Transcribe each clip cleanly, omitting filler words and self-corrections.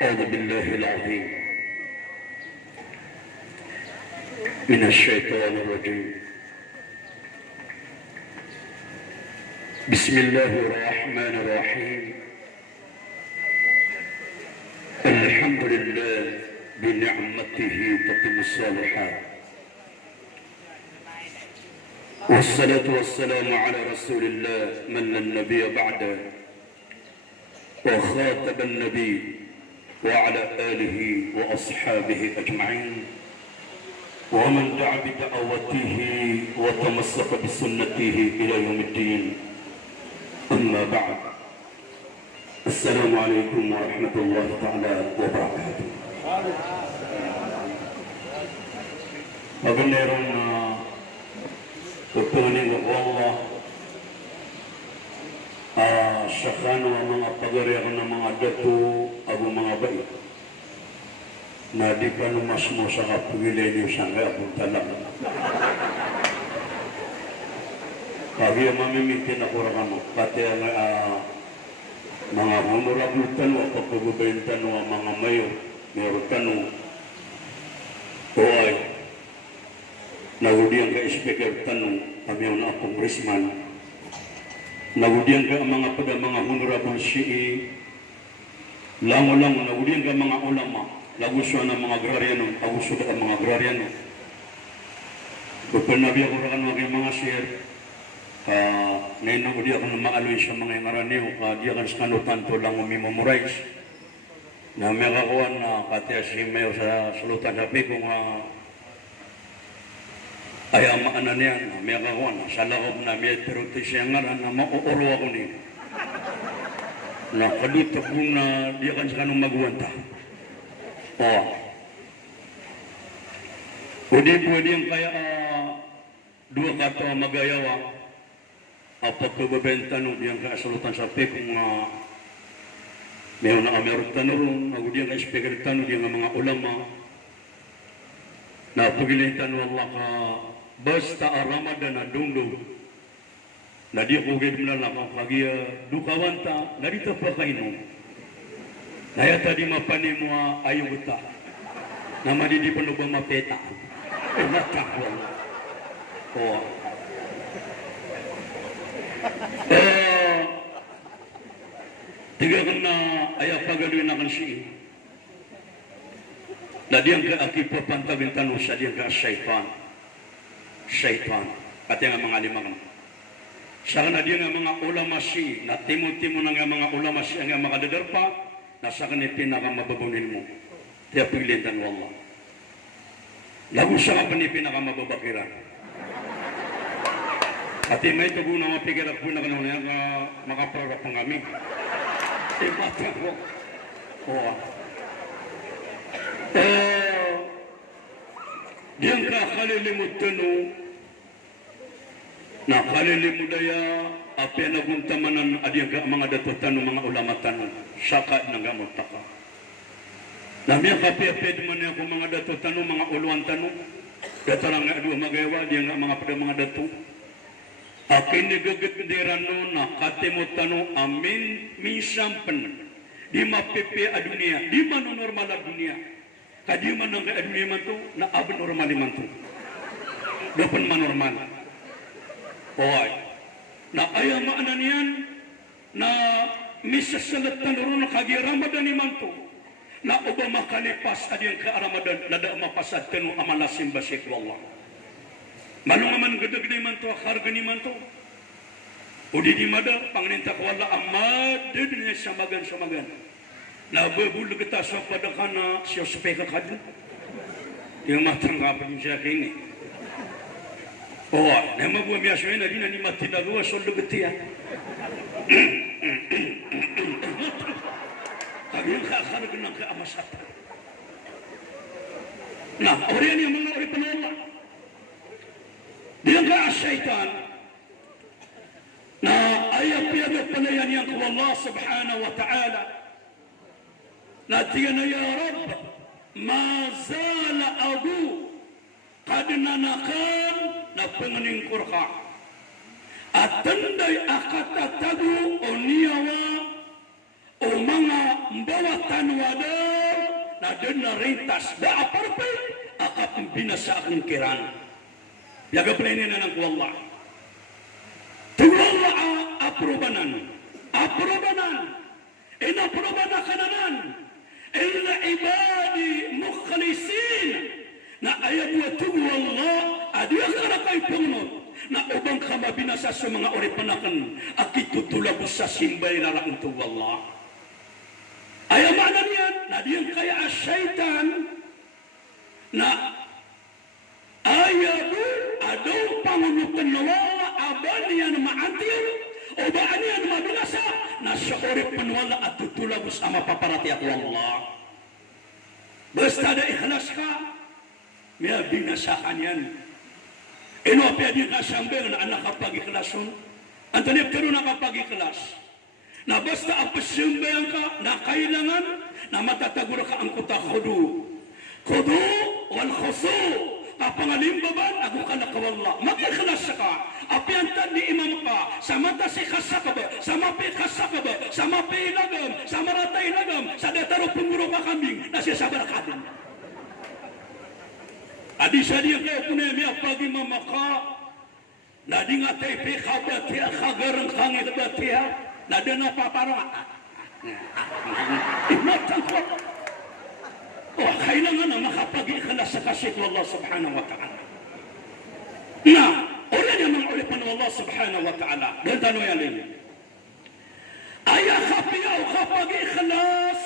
أعوذ بالله العظيم من الشيطان الرجيم. بسم الله الرحمن الرحيم. الحمد لله بنعمته تتم الصالحات، والصلاة والسلام على رسول الله من لا نبي بعده وخاتم النبي وعلى آله وأصحابه أجمعين ومن دعا بدعوته وتمسك بسنته إلى يوم الدين. أما بعد، السلام عليكم ورحمة الله تعالى وبركاته. Magandang tutunin ng Allah syakan ng mga pagarihan ng mga dato ang mga bayi na di pa numas mo sa kapagilay niyo siyang abong talang. Pagi ang mamimitin ako rin mo, pati ang mga honorable tanong at pagbabayin tanong ang mga mayor, mayroon tanong o ay nagudiyan ka speaker tanong kami ang congressman, nagudiyan ka ang mga honorable CE, lango-lango, nagudiyan ka mga ulama, lagusto ng mga agrariano, agusto ka mga agrariano. Pagpanabi ako rin mga share, ngayon nagudiyan ako ng maaloy sa mga ingaraniw, diyan ka sa kanutan to lang umimemorize, na may kakuhan na katiya si Mayor sa salutan sa pipong ay amaanan niya, may kakuhan, sa lakob na may peruti siya ngaran na mauuro ako niya. Na kaduta po na diyan ka sa kanong magwanta. Pwede yung kaya dua kato magayawa pagkababenta nung diyan ka salutan sa pipong mayroon na amerot tanong, diyan ka speaker tanong, diyan ka mga ulama na pagilay tanong Allah ka basta Ramadan na dungdong na di ko gawin na lang ang kagiya dukawanta na dito pa kainom na yata di mapani mo ayuta na madidi pa ba mapeta natakwa tiga kan na ayah pagaluin na kan siya na diyan ka akipapantawin tanong siya diyan ka syaitan at yung mga limang sa na diyan nga mga ulama siya na timo-timo na nga mga ulama siya nga mga dadarpa na sa kanil pinakamababunin mo tiya piglitan mo Allah lagu siya ka pa ni pinakamababakiran at may tubo na mapigilan po na kanong nga makaprarap ng kami mati ako diyan ka kalilimut tanong na kalilimut daya api naguntamanan adiyan ka mga dato tanong mga ulama tanong saka nanggamot ka namiya kapi-api man ako mga dato tanong mga uluan tanong datarang nga dua magawa diyan nga mga dato akin nagagagadiran no na katimot tanong amin misampan di mapipi a dunia di man normal a dunia kadi man ang dunia man to na abnormal man to dapat man normal na ayaw maanan yan na misasalatan ron kagi Ramadan man to na uba makalipas adiyang ka Ramadan nada mapasad tanu amalasim basik wallah malung man gede-gede man to harga ni man to udi di mada pangninta ko wala amad dunya samagan na bebul kita sa pada kana siya sepeka kadu yung matang kapag siya kini na mabuha miya siya na di na ni matinagawa sa lugatiya kaging kakarag ng kaamasatan na oriyan yung mga ori panala diyan ka syaitan na ayap-yagap palayan yan ko Allah subhanahu wa ta'ala na tiyan na ya Rab mazala agu kad nanakan na panganing kurka at tanday akatatagu o niyawa o mga membawa tanwadar na dena rintas da aparpay akap binasa akong kiran. Yaga plenen na ng Allah. Tuwala aprobanan. Inaprobana kananan. Illa ibadi mukhlisin. Na ayat wa tuwala adiya ka kay punot. Na ubang kama binasa sa mga oripanakan akitutulab sa simbay na lang tuwala. Ayamanan yan na diyan kaya asyaitan na ayabu adong pangunutan na wala aban yan maantir o baan yan mabinasa na sa orip panwala at tutulabos ang mapaparati at Allah. Basta na ikhlas ka, may binasakan yan. Inopya din ka siyambel na anak kapag ikhlason. Ang tanip ka rin na kapag ikhlas. Na basta ang pasimbayan ka na kailangan na matatagura ka ang kutakhudu. Kudu wal khusu. Kapangalimbaban, ako ka nakawala. Mag-ikhlas ka. Apiantan ni imam ka. Sa mata si khasa ka ba? Sa mapi khasa ka ba? Sa mapi ilagam. Sa maratay ilagam. Sa detaro pumuro ka kambing. Na siya sabar ka din. Adi siya diya kayo punemiya pagi mamaka. Nadi nga tayo pikabatiya. Kagarang kangit batiya. Nadi na papara. Inatan ko. Kailangan na makapag-ikhlas sa kasih Allah subhanahu wa ta'ala. Na, ulan yung mga ulipan ng Allah subhanahu wa ta'ala. Doon talo yan din. Ayaw kapag-ikhlas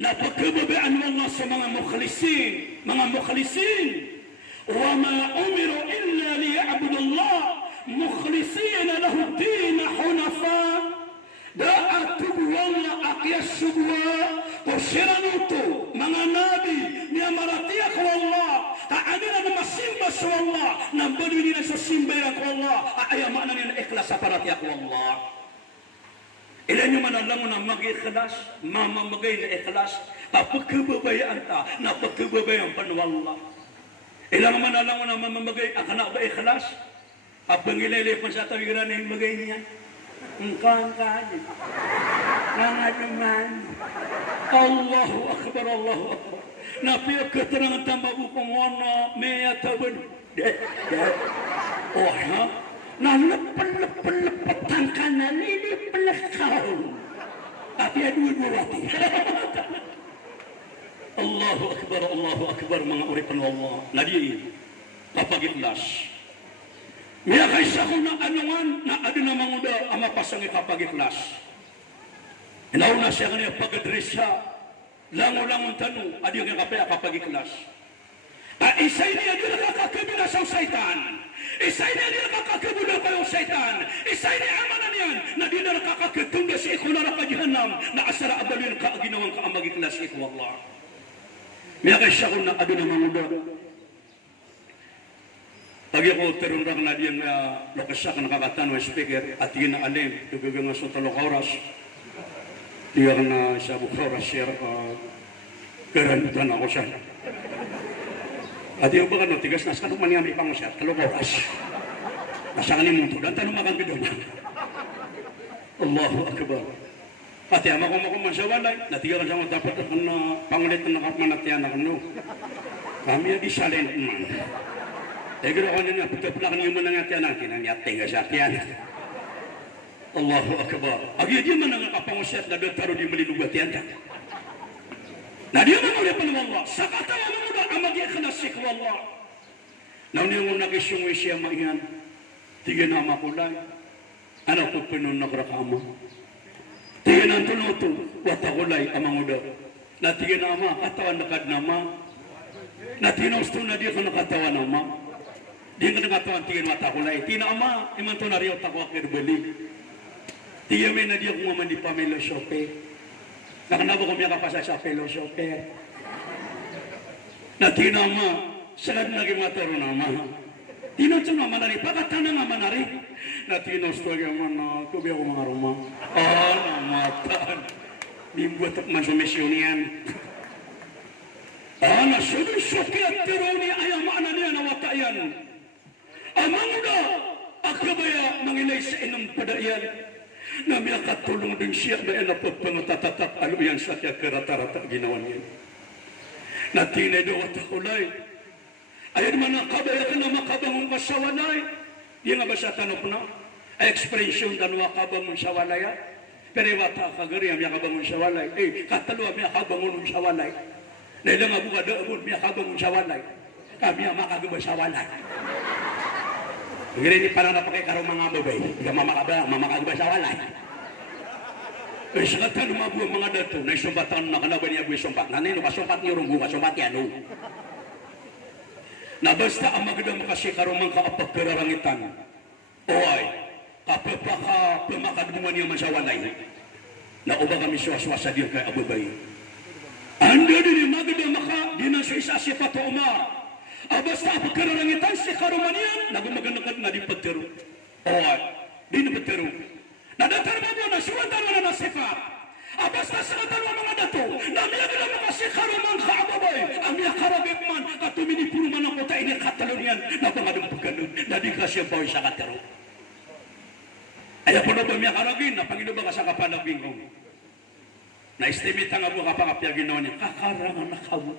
na pagkababaan ng Allah sa mga mukhlisin. Mga mukhlisin. Wa ma umiru illa liya'budu Allah mukhlisina lahu dina hunafa. Daatugwala akyas subwa kushiranuto mga nabi niya maratiya ko Allah kaanina na masimba sa Allah nang balili na sa simbayan ko Allah ayaman na niya ikhlas sa paratiya ko Allah. Ilan nyo man alam mo na mag-ikhlas mamamagay na ikhlas kapagkababayaan ta na pagkababayaan pa ng Allah. Ilan man alam mo na mamamagay akana ba ikhlas kapangilili pa sa tawiran na yung magay niya. Engkang kali nga naman Allahu Akbar Allahu Akbar napiyak keterangan tambah bukong wana mea taban oh ha na lepen-lepen kanan ini pelekau tapi dua-dua wati Allahu Akbar mga uripan Allah nadi kapag ikhlas Mia kaisa ko na anuan na ado na manguda ang mapasang kapag ikhlas. Inaw na siya kanya pag-address siya. Lango-langon tanong, ado yung kapaya kapag ikhlas. Isay niya di nakakakabila sa saitan. Isay niya di nakakakabula kayo saitan. Isay niya amanan yan na di na nakakakatunda si ikula na kajihanam na asara abalin ka ginawang ka ang mag-ikhlas iku Allah. Mia kaisa ko na ado na manguda. Pagi ako terundang na diyan lokasya ka nakakatan wa speaker at yun na alim dugagang sa talong oras diya ka na sa bukoras siya garanutan ako siya at yung baka no tigas nas kanong maniyami pa mo siya talong oras nasa kanin mo dan tanong makang niya Allahu Akbar at yung makumakuman sa walay natiga ka siya mo dapat na pangulit na nakamanatyan na kano kami di silent man Tegro ko na pagkaplak niyo man nga tiyan ang yating sa tiyan. Allahu Akbar. Agi di man nga kapangusyat na taro di malinugat yan ka. Na di man ulit pa ng Allah. Sa katawa mo na ang mag-ikhlas ko Allah. Na niyo mo nakisungoy siya maingan. Tiga na makulay. Ano po pinon na karakama. Tiga na tunuto. Watakulay amang uda. Na tiga na ama katawan nakad nama. Na tinusto na di ka nakatawan nama. Di ka nakatawan tingin mata kulay. Tina ama, iman to na rin ako akirbalik. Tiga may na di ako maman di pamilo shope. Nakanabo ko miya kapasa sa pelo shope. Na tina ama, sagad na gimataro na ama. Tinos to na manari, pakatan na nga manari. Na tinos to man na, kubi ako mga rumah. Namatan. Nimbuat at man sa misyonian. Na sudoy syukiat tironi ayamaan na niya na watayan. Amang da, akabaya mangilay sa inang padayan na may katulong din siya na inapagpangatatatap yan sa kaya kerata-rata ginawa niya. Natinay daw at akulay. Ayan man ang kabaya ka na makabangon ka sa walay. Di nga ba sa tanong na? Expression danwa kabangon sa walay. Pero wata kagari ang kabangon sa walay. Katalwa miya kabangon sa walay. Dahil nga buka doon miya kabangon sa walay. Kami ang makagaba sa walay. Ngayon ni parang napakay karong mga babay. Ika mamakagaba sa walay. Sa kata lumabu ang mga dato na isumbatan na kanaban niya sumpat. Nanay no kasumpat niyo rungo kasumpat yan o. Na basta ang magandang makasi karong mga kaapagkararangitan. O ay, kapapaka pamakadungan niya man sa walay. Na uba kami suwaswasa din kay ababay. Anda din magandang maka, di na siya isa pato umar. Basta apagkararangitan si karuman yan, nagumaganakat na di pagtero. O ay, di na pagtero. Nadatar mo na suwatan mo na sifat. Basta sa katan mo mga dato, na miya nila makasikaro man kaababay, ang miya karagip man, at tuminipuro man ang kota ini katalon yan, na pangadong pagkanon, na di ka siya bawin sa katero. Ayaw po na ba miya karagin, na Panginoon ba ka sa kapalaging kong. Na-estimate nga po kapangapya ginawa niya, kakarangan na kawo.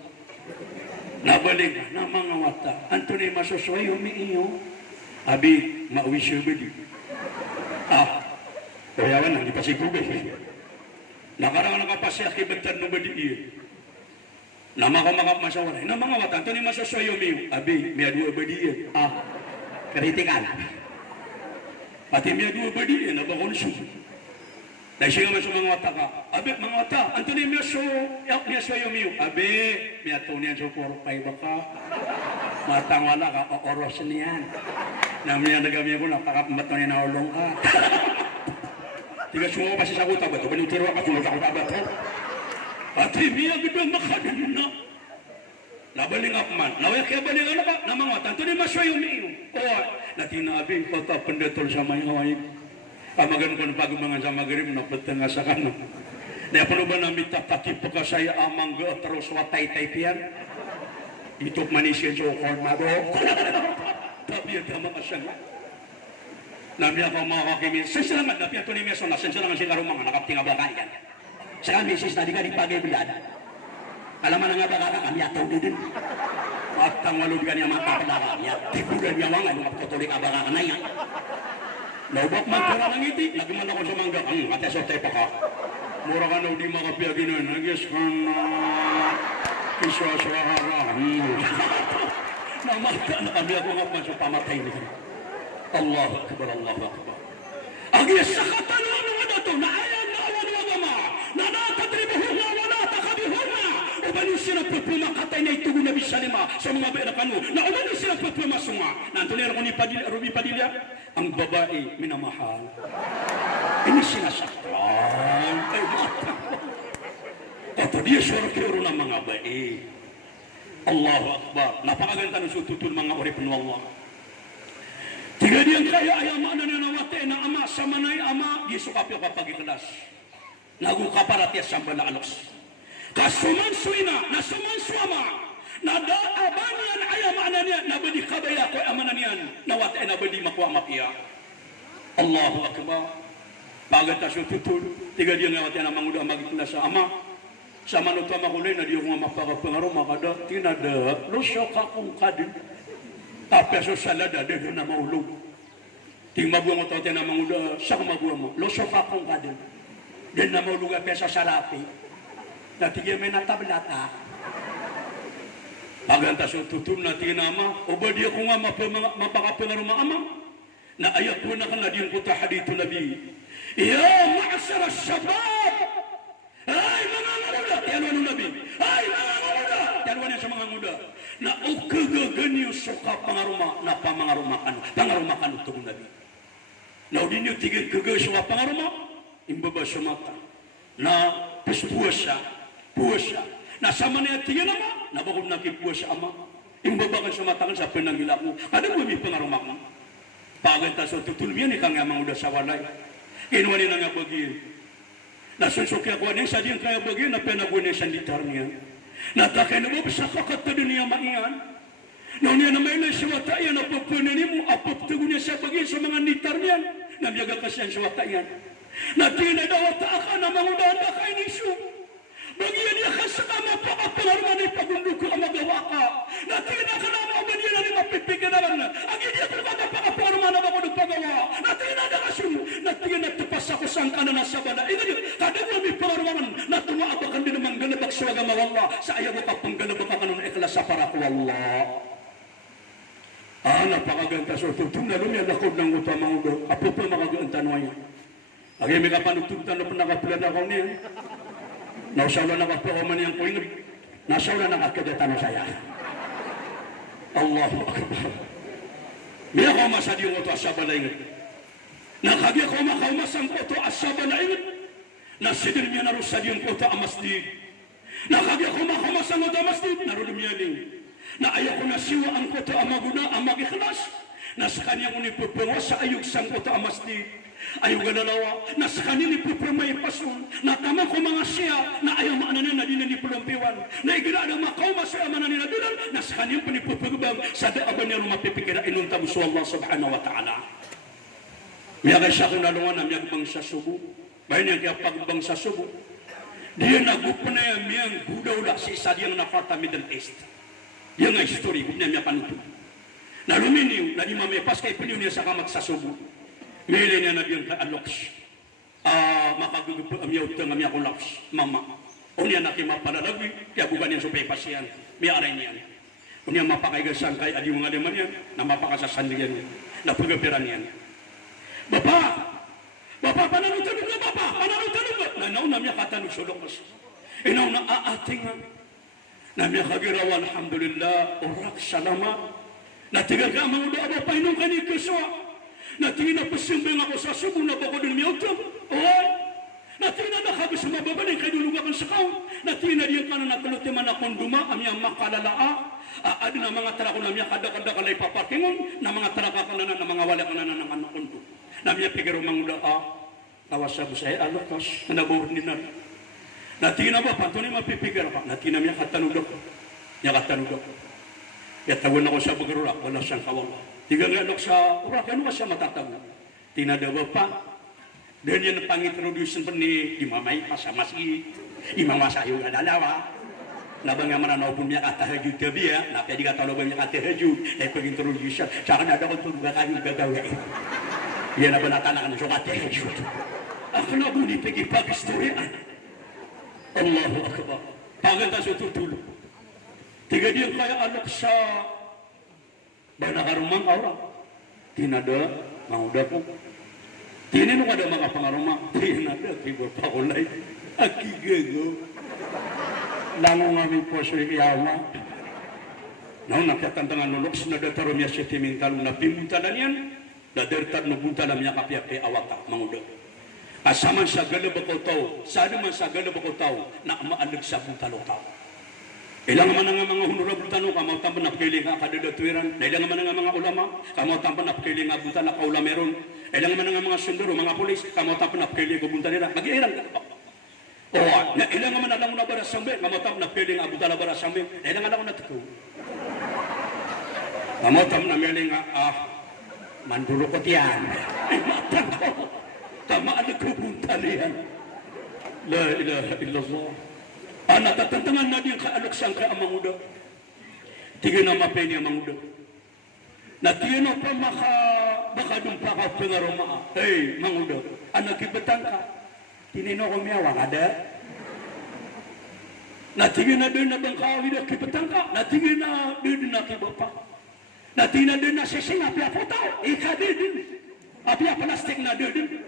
Nabalik na mga wata, Anthony Masosoy, umiiyo. Abi, mauwi siya ba di? Kayawan lang, di pa sigubay. Nakarang nakapasya kibagtan mo ba di iya? Namakamangap masawalay. Na mga watan, ito ni masasayo miyo. Abi, may adwa ba di iya? Kritikan. Pati may adwa ba di iya? Nabakonsu. Dahil siya nga sa mga wata ka. Abi, mga wata, ito ni masasayo miyo. Abi, may ato niyan sa 4-5 baka. Matang wala ka, oros niyan. Namanya nagami ko, napakapambato niya na ulong ka. Tiga semua pasti sagut apa tu? Bani tiru apa tu? Sagut apa tu? Pati miya gidang makadun na. Nabaling apman. Nawaya kaya baling ano ka? Namangatan. Ito ni masyayo miyo. Oh, natinabing kota pendetol sa may haway. Amagan ko na pagumangan sa magrib na petengah sa kano. Daya perlu ba namin tataki pagka saya amang ga terus watay-tay piyan? Itok manisya jokon mado. Tapi ada makasang. Nabi ako mga kakimin, sisilangan na piyato ni Meso na sisilangan si karumang nakapting abakay yan. Sa kami sis na di ka di pag-ibilad. Alaman nga baka kami ataw din. At ang walod ka niya mata pala kami. Tipulan niya wangan, magtutulik abaka ka na yan. Naubak magkara ng iti, nagman ako sa mangga. Atesotay pa ka. Mura ka na di makapiyagin nun. Nagis ka na. Iswa-swara. Namata na kami ako nga man sa pamatay niya. Allahu Akbar, Allahu Akbar. Agi sa katanungan ng ano to, na ayan na awan wagama, na natadribuhunga, wala takabihunga. Ubanin sila pagpumakatay na itugo na bisalima sa mga berakano, na ubanin sila pagpumasunga. Nantuloy ako ni Ruby Padilla, ang babae minamahal. Ini sinasaktan. Ay, mata. Kato dia suara ng mga bae. Allahu Akbar. Napakaganda ng sututul mga urip ng Allah. Tiga diyan kaya ay ama na nanawate na ama sa manay ama gisukapyo kapag ikalas. Nagu kaparatya sambal na alos. Kasumansuina na sumansuama na daabanian ay ama na niya na badi kabaya ko ama na niyan nawate na badi makuha mapiya. Allahu Akbar. Pagata sututul tiga diyan ngawate na manguda magikulas sa ama. Sa manuto makulay na diyo nga mapakapangaro makada tinada lo syoka kung kadin. Tapi aso salada de na maulog. Ting mabuang mo tote na mangulo sa mabuang mo. Loso pa kung kadin. Den na maulog pesa sarapi. Natigay may natablata. Aganta so tutum na tinama. Oba dia ko nga mapakapangaru ama. Na ayat ko na kanadiyang puta hadithu nabi. Ya ma'asara syabab. Ay mga muda. Yan ano nabi. Ay mga muda. Yan wala sa mga muda. Na ukagaganyo suka pangaruma na pangarumakan ito nabi. Na udin nyo tigil kagasuwa pangaruma, imbaba sa mata. Na pusa, na sama niya tigil nama, na bakit nakipuasa ama, imbaba ka sa mata ka sa pinanggila mo. Kada mo may pangarumakan. Pagay ta sa tutulmiyan, ikaw nga mga uda sa walay. Kinuha niya nga bagiin. Nasunsuki ako niya, sa diyang kaya bagiin, na pinabunin sa litar niya. Natakay na mo, sa kakat na dunia maiyan. Noon niya na may nasiwata yan, apapunan niya mo, apaptugo niya sa bagay sa mga nitar niyan. Nabiyaga ka siya ang siwata yan. Natinay daw at aka na mga udaan na kayo niso. na tumaabakan din namang galabak sa agama wallah sa ayaw ka panggalabak ka kanun ikhlas sa para ko wallah. Napakaganda so tutong na lumya lakod ng utamang udo apo pa makaganta noya. Agi mi kapanutugtan na panakaplan ako niya. Nausawla na kapwa man yang koin. Nasawla na kakadatan saya. Allahu akbar. Miya ko masadi yung ito asaba na ingat. Nakagi ko makaumasang ko ito asaba na ingat. Nasidin niya narusad yung ko ito amasdid. Nakagi ko makaumasang ito amasdid. Narulum niya ning. Na ayaw ko na siwa ang ko ito amaguna amagikhlas. Nas kanya ko ni pupungo sa ayog sang ko ito amasdid. Ayaw galalawa. Nas kanya ni pupumay pasun. Natama ko mga siya na ayaw maananan na din ni pulumpiwan. Na igila na makaumas sa amanan nila dulan. Nas kanya po ni pupugubang sa daaban niya rumapipikira inuntam sa Allah subhanahu wa ta'ala. Miyagay siya kung nalungan na miyagbang sa subo. Bayan niya kaya pagbang sa subo. Diyan nagpupunay miyang gudawla si isa diyang nafarta Middle East. Yan nga history kung niya panuto. Naluminiw na imamepas kay piniw niya sa kamag sa subo. Mili niya na diyan ka aloks. Makagugupo amyaw ito nga miya kulaps. Mama. O niya nakimapalalagwi. Kaya bukan niya supepas yan. Miya aray niya. O niya mapakaigasan kay adi mga liman yan. Na mapakasasandigan niya. Na pagapiran niya. Bapa! Bapa, pananutanong na bapa! Pananutanong na! Nanaw na miya katanong sulokos. Inaw na aating nga. Na miya kagirawa, alhamdulillah, orak salama. Natigal ka mga doa ba painong kanikaswa. Natingin na pasimbing ako sa subo na bako din miya utang. Oo! Natingin na nakagos mababaling kay dulugakan sa kaon. Natingin na diyan ka na nakalutiman akong duma, amiyang makalalaa. Adi na mga tara ko na miya kada-kada kalay paparkingon, na mga tara ka na mga wala ka na ng anak kondo. Na miya pigaro mga kawasan ko sa alakas, nabuhod din na. Natingin na ba, panto niya mapipigaro pa. Natingin na miya katanudok. Niya katanudok. Yatawin ako sa pagkarurak, wala siyang kawala. Tiga nga nok sa urak, ano ka siya matatago? Tinadawa pa. Dan yan pangintroduction pa ni Imamay Pasamasi, Imamasayo nga dalawa. Labang nga mananaw po niya katahajud gabi ya. Napya di katalaban niya katahajud. Ay pag-introduction. Saka na daw ito nga kayong gagawin. Yan na ba natanakan siya katahajud? Ako na po ni pag-istoryan. Allahu Akbar. Paganda sa tutulog. Tiga dia kaya anak sa banakarumang aura. Tinada, mauda po. Tinin ada mga pangarumang. Tinada, kibor pa kulay. Akigago. Lango nga may po siya iyama. Naon nakatantangan nulok, sinadatarom niya siya timingtal na pimuntalan yan. Dadertad nubuntalan niya kapiapi awata, mauda. Asaman sa galabakaw tao, sana man sa galabakaw tao, na maalag sa buntalo tao. Ilang man nga mga honorable tanong, kamaw tampan na piling nga kadadatuiran. Ilang man nga mga ulama, kamaw tampan na piling nga bunta na kaula meron. Ilang man nga mga sunduro, mga polis, kamaw tampan na piling nga bunta nila. Mag-iirang ka pa. O, ilang man alam mo na bara sambil, kamaw tampan na piling nga bunta na bara sambil. Ilang alam mo na tiko. Kamaw tampan na piling nga, manduro ko tiyan. Matang ko. Tamaan na kubunta niyan. La ilaha illallah. Natatantangan na din kaaloksan ka amang uda. Tingin na mapay niya amang uda. Natingin na pa baka dun pa ka pengaroma. Hey, mang uda. Nakibatan ka. Tinino ko miyawa ada. Natingin na din na bang kawin na kibatan ka. Natingin na din na kibapa. Natingin na din na sising api apo tao. Ika din. Api plastik na din.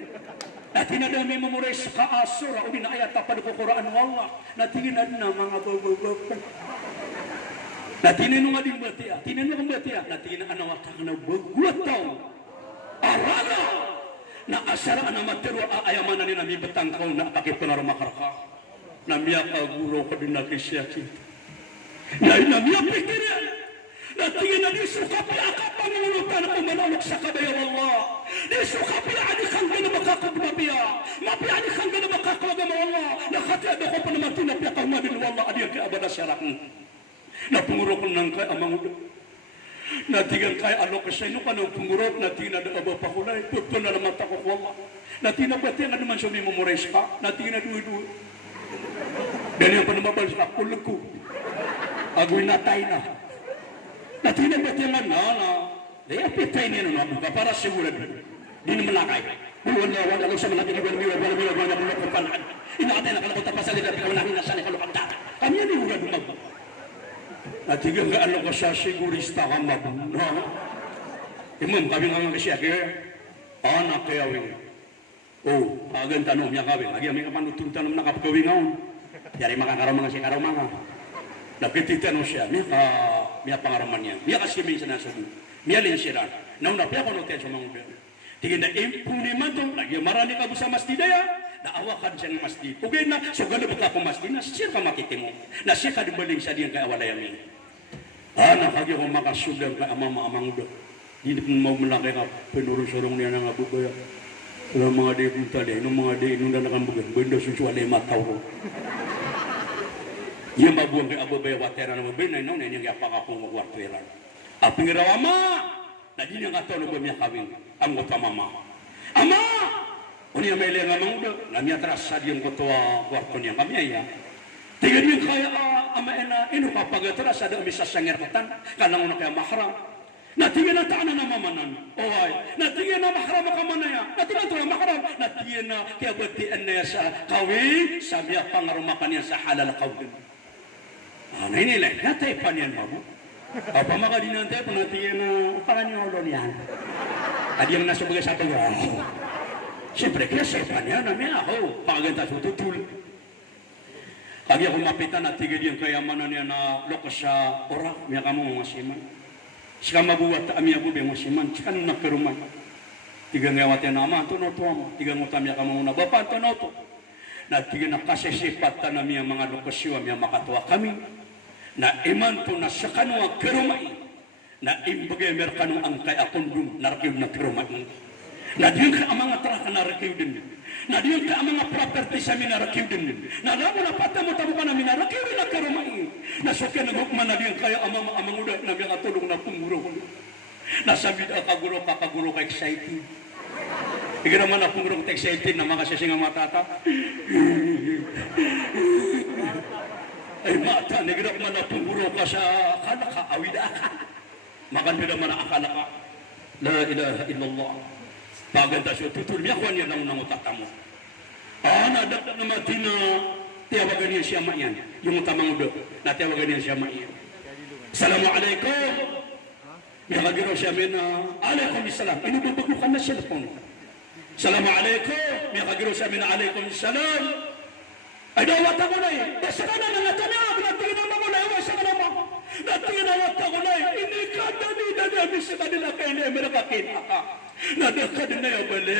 Natingin na may memory sa kaasura o din na ayat tapad ko Quran wallah. Natingin na mga babababa. Natingin nga din batia. Tingin nga batia. Natingin na anawak na baguat tao. Arana na asara na matero ayaman na nami betang ko na pakit ko na rumakaraka. Namiya ka guro ko din na kisyaki. Namiya pikirin. Natingin na di sukapi akap pangulutan ko manalok sa kabaya wallah. Di sukapi adi kang gana makakagmabiya. Mapi adi kang gana makakagama wallah. Nakati ada ko pa naman tinapya kang madin wallah adi kay abada syarak. Napunguro ko nang kay amang udo. Natigan kay alok sa ino ka nang pungurok natina da aba pakulay. Putto na naman tako wallah. Natina pati nga naman siya may memorize ka. Natina duwi-duwi. Dali ang panumabal sa kulog ko. Agoy natay na. Natina pati nga na. Daya pitay niya na buka para sigurad. Di naman lakay. Wala ako sa malaki na wala Inakatay na kalakot ang pasalita, pinaunahin na sa nikalukang data. Kami yan yung dumag. At higang gaano ka sa sigurista ka mabuna. Imam, kami nga nga siya, kaya anak kaya wing. Oh, agan tanong niya kawin. Lagi kami kapanutun tanong na kapagawin ngayon. Yari makakaramang siya karamang. Napititanong siya, miya pangaraman niya. Miya kasi minsan na sabi. Miya linsiran. Nauna, piya ko noten sa mga ubi. Tingin na impuni man to, lagi marani ka sa masjidaya, naawakan siyang masjid. Ugay na, so gano'n ba ka masjid, na siya ka makitimo, na siya ka dibaling sa diyang kaawalayamin. Nakagi ko makasugang ka amang do. Hindi mo malaki ka, pinurong-surong niya ng abubaya. Wala mga di kong tali, nung mga di, nung danakan bugan, benda susuwalay mataw ko. Yung mabuang kay abubaya watera na mabinay, nung nanyang yapang akong magwartweran. Aping rawama! Na di niya nga ito miya kawin ang utama mama. Ama! Unya may liang amang ulo. Namiya teras sa diyang kutuwa kwarto niya kami ya. Tingin niya kaya ama ina ino kapag teras sa dami sa sangirkatan kanang una kaya mahram. Natingin na taan na mamanan. Ohay. Natingin na mahram kamanaya. Natingin na mahram. Natingin na kaya batian na sa kawin sa biya pangarumakan niya sa halal kawin. Ano inilay? Natay pa niyan mamo. Apa maka dinante penatian upakan nyolon yan. Tadi yang nasubaga sa tuwa. Siyempre kaya sepannya namanya ako paganta tutul. Kagi ako mapitan at tigil yung kayamanan niya na lokas sa orak niya kamo ngasiman. Sika mabuhat ami ako biyang ngasiman. Sika nung nagkaruman. Tiga ngawat yan nama to no to mo. Tiga ngutam niya kamo na bapa to no to. Na tiga nakasisipat na niya mga lokasyon niya makatuwa kami. Na iman to na sa kanwa kerumai na imbagay merkano ang kay akondum narakiw na kerumai na diyan ka ang mga traka narakiw din na diyan ka ang mga property sa minarakiw din na lamo na patamo tamo ka na minarakiw din na kerumai na sokya nagukman na diyan kaya amang uda na mga tulong na pumuro na sabi kaguro ka excited Tignan naman na pumuro ka excited na mga sasing ang matata ay mata, nagirap man na pumuro ka sa akala ka, awid ka. Makan naman na akala ka. La ilaha illallah. Paganda siya, tutul niya kuha niya nang nangutak mo. Nadak na mati na tiyawagan niya siya mayan. Yung tamang udo, na tiyawagan niya siya mayan. Assalamualaikum. May kagiro siya na, alaikum salam. Inubabaglukan na siya na po. Assalamualaikum. May kagiro siya na, alaikum salam. Ay dawat ako na eh. Basta ka na nga tanap. Natingin naman ko na eh. Basta ka naman. Natingin nawat ako na eh. Hindi ka dami sa kanila kayo na eh. Merakakita ka. Nadaka din na yung bali.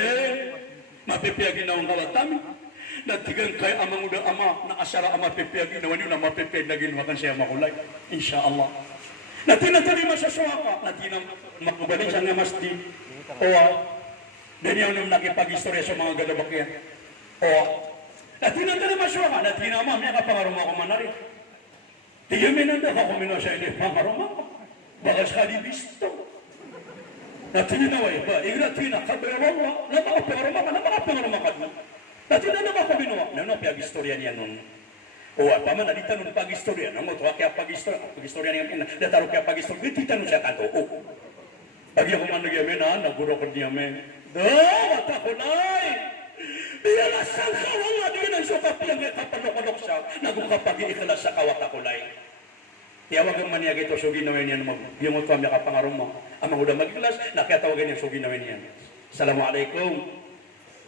Mapipiyagin na ang kawatami. Natigang kayo amang uda ama. Naasara ang mapipiyagin na wani na mapipiyag na ginawakan siya makulay. Insyaallah. Natinatali masaswa ka. Natinang makubalik siya nga masdi. Dan yung nakipag-istorya sa mga gadabak yan. Natinan ka naman siya ka, natinan mo, may kapangaruma ko manari. Tiyamin nanda ka kumino siya, hindi pangaruma ko. Bakas ka di bisto. Natinan na way ba, ignatina, kapangaruma mo, napakapangaruma ka, napakapangaruma ka. Natinan naman kumino, ano, pag-istorya niya nun. Paman, naditanong pag-istorya, namo, tuwa kaya pag-istorya niya, nataro kaya pag-istorya, natitanong siya kanto, Pag ako man nagyamin, naguro ko niyamin. Mata ko na'y! Binalasan ka, wala din ang sukap yung kapalok-alok siya, nagukapag iikilas sa kawatakulay. Tiyawagan man niya ito, so ginawin niya naman, yung utwam niya kapangarom mo. Ang mga ulang mag-ikilas, nakatawagan niya, so ginawin niya. Assalamualaikum.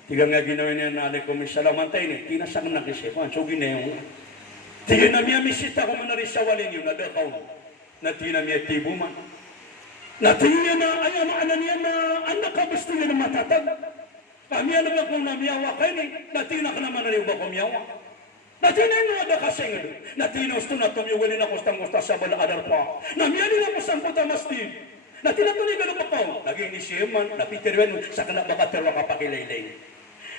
Tiga nga ginawin niya na alaikum salam. Antay niya, tinasang nakisipan, so ginawin. Tiga na niya misita ko man na rin sa walin yun, nadakaw. Natina niya tibuman. Natina niya na, ay ano niya na, anak ka gusto niya na matatag. Kami alam nga kung namiyawa kayo ni, natina ka naman na rin ba kumiyawa? Natina nyo ada kasing ito. Natina gusto na tumiyawalin ako gusta sa balaadar pa. Namiyalin ako sa puta masjid. Natina ito na gano'n ba ko? Naging isiyaman, napitirwen, sa kanabakaterwa kapakilaylay.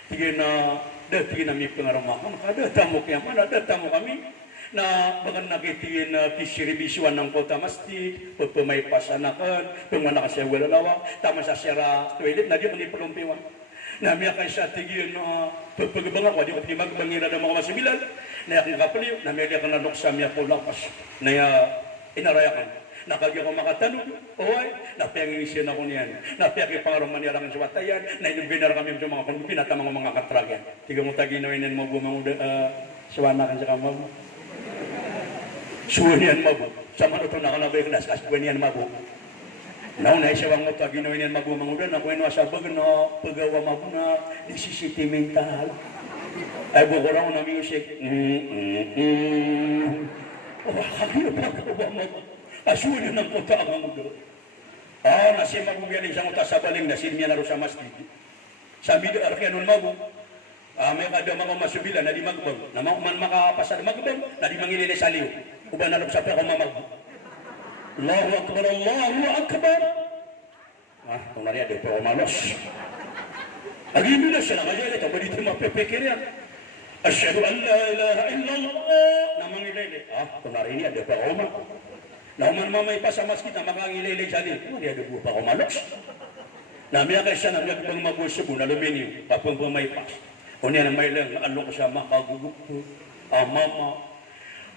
Tigin na, tigin na may pangaramakan ka, datamo kaya man, datamo kami. Na bagan nakitingin na pisiribisuan ng kota masjid, pagpamay pasanakan, pagmana kasi walalawa, tama sa sira toilet, na di ko ni palumpiwan. Namiya kay sa tigil na pagpagabang ako, di ko pinimagbangira ng mga masibilal, na yakin kapaliw, namiya ka nanok sa miya po lakas, na Inarayakan. Nakagya ko makatanong, oy, napiangisyan ako niyan. Napiagay pangarong maniarangan sa watayan, na inubinar kami sa mga kung pinatamang mga katragyan. Tiga mo taginoinin mo bumang suwanakan sa kamag. Suwanian mo bu. Sa manuto na kalabay klas, kaswanian mo bu. Nauna isawang mo taginoinin mo bumang udan, ako ino asabag na pagawa mo na disisitimental. Ay bukurang na music. Oh, kagyo pagawa mo. Asunin ng kota ang mundo. Nasi magugaling sa muta sa baling na sinya na ro sa masjid. Sabi do arkanun magu. May kada mga masubila na di magbang. Na man makapasar magbang na di mangilili sa liyo. Uban na sa pero mamag. Allahu akbar, Allahu akbar. Kung nariya do pero malos. Agin na siya na kaya ito bali timo pepekirian. Asyhadu an la ilaha illallah. Namangilili. Kung nariya do pero mamag. Nauman mamay pa sa masjid na makangileleg sa liyo. Dia ada buah pa malos. Namanya kay siya na nagbang magusubo na aluminium. Kapag may pas. O niya na may lang na alok siya makaguguk ko. Mama.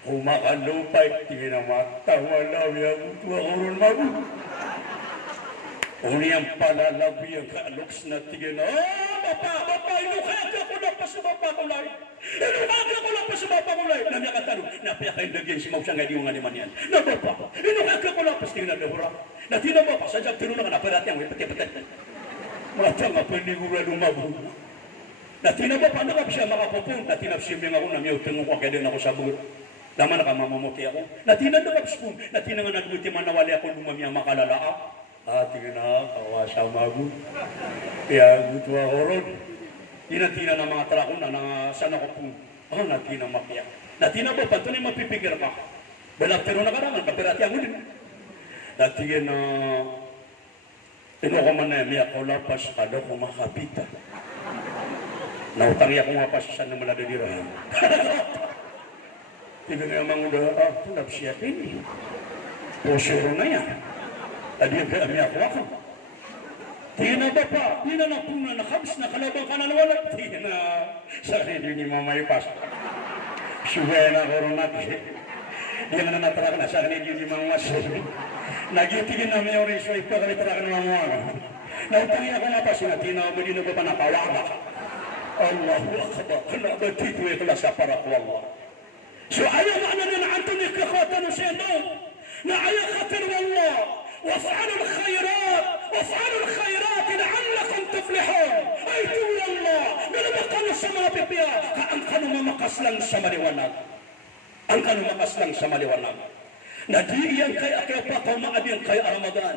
Kumakalupay. Tingin na matawalaw yung tuwa kurun magu. O niyang palalabi ang kaaloks na tingin na. Bapa, inukaka ko lang pa sa bapa ko lang. Inukaka ko lang pa sa bapa ko lang. Namya katanong, napiyakain lagyan si Mausang nga diungan ni Manyan. Na bapa, inukaka ko lang pa sa tingin na dahura. Natina bapa, sadyak tinunang na parat yang may pati-pati. Mata nga panigura lumabu. Natina bapa, nakap siya makapupong. Natina siya nga ako na miyutang ko kaya din ako sa buhit. Naman nakamamamuti ako. Natina nakap spoon. Natina nga nagbuti man nawali ako lumamiyang makalalaa. Tingin na, kawasa magu. Kaya gusto ako ron. Tinatina ng mga trako na sana ko po. Natina makiyak. Natina ba, pato na mapipigir ka. Balaptero na karaman, kapirati ako din. Natingin na, ko man na, miyak ko lapas, kada ko makapita. Nautang iya ko nga pas, saan naman nadadirahan. Tingin na yung mga udah, napsiyapin. Posero na yan. Tadi ang kami ako. Tina ba pa? Tina na po na nakabs na kalabang ka na nawala. Tina. Sa hindi ni mamay pas. Suway na koron natin. Hindi na natara ka na sa hindi ni mamay mas. Nagitigin namin yung riso. Ito kami tara ka na mamay. Nautangi ako na pa sila. Tina ba din na ba pa napawaga? Allahu akbar. Kenapa titu ikhlas para Allah. So ayaw na na Anthony kakatan sa ino. Na ayaw khatir wallah. وافعلوا الخيرات لعلكم تفلحون أي تقول الله من مقام السماء ببيا كأنكم مقصلا سمري ونال أنكم مقصلا سمري ونال ندي yang kaya apa ma adin kaya Ramadan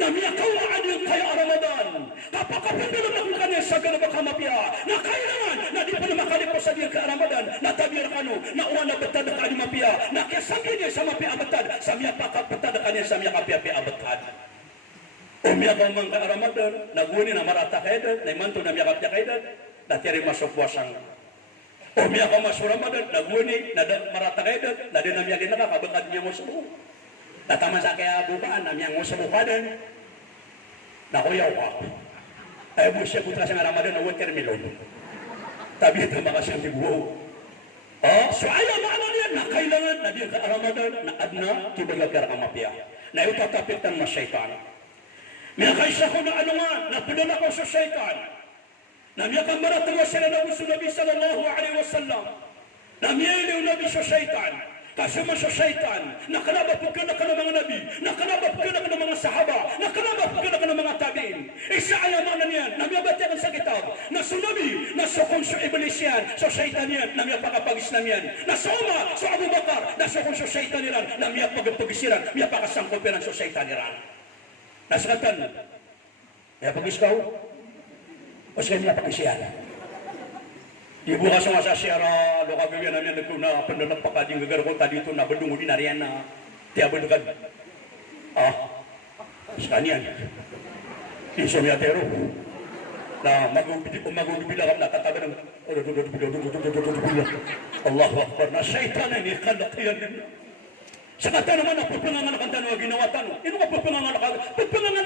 namanya kau adin kaya Ramadan kapag pindulo melakukan yang sagala bakamapia na kailangan na di pa makalipos sa dia kaya Ramadan na tabir kanu na uwana betad ka di mapia na kasabi niya sa mapia betad samia pakapetad kanya samia kapia betad umya kau mang kaya Ramadan naguni na marata kaya na imanto na miya kapia kaya na tiri masuk puasang umya kau masuk Ramadan naguni na marata kaya na din na miya ginaka kabekad niya mo subuh Natama sa kaya bukaan namin ang usa bukadan. Nakuyaw ka. Ay mo siya putra sa Ramadan na watermelon. Tabi ito mga siyang tibuo. So ayaw maano niya na kailangan na diyan ka Ramadan na adna kibagagar ang mapya. Na itatapitan na syaitan. Minakaisa ko na ano nga, napunan ako sa syaitan. Na miyakang maratawa sila na gusto Nabi sallallahu alaihi wasallam. Na miyayliw Nabi sa syaitan. Kasama sa syaitan, nakalabap ka na ka ng mga nabi, nakalabap ka na ka ng mga sahaba, nakalabap ka na ka ng mga tabiin. Isa ayamanan yan, namiyabatiyan sa kitab, na sunabi, na sukong sa iblis yan, sa syaitan yan, namiyapakapag-islam yan, na suma, sa Abu Bakar, na sukong sa syaitan yan, namiyapagpag-isiran, miyapakasangkopiran sa syaitan yan. Nasakatan, miyapag-iskaw, o siya miyapag-isiran. Ibu ka sa siyara, lo kagawin namin nagkuna, pandalang pakading gagar ko, tadi ito na badungo din nariyan na tiyabadukan. Sekalian. Iso niya tero. Na magubila ka na, tataba ng Allahu Akbar, na syaitan na ini kalakayan din. Sa kata naman, pagpanganganak ang tanong ginawa tanong. Ino ka pagpanganganak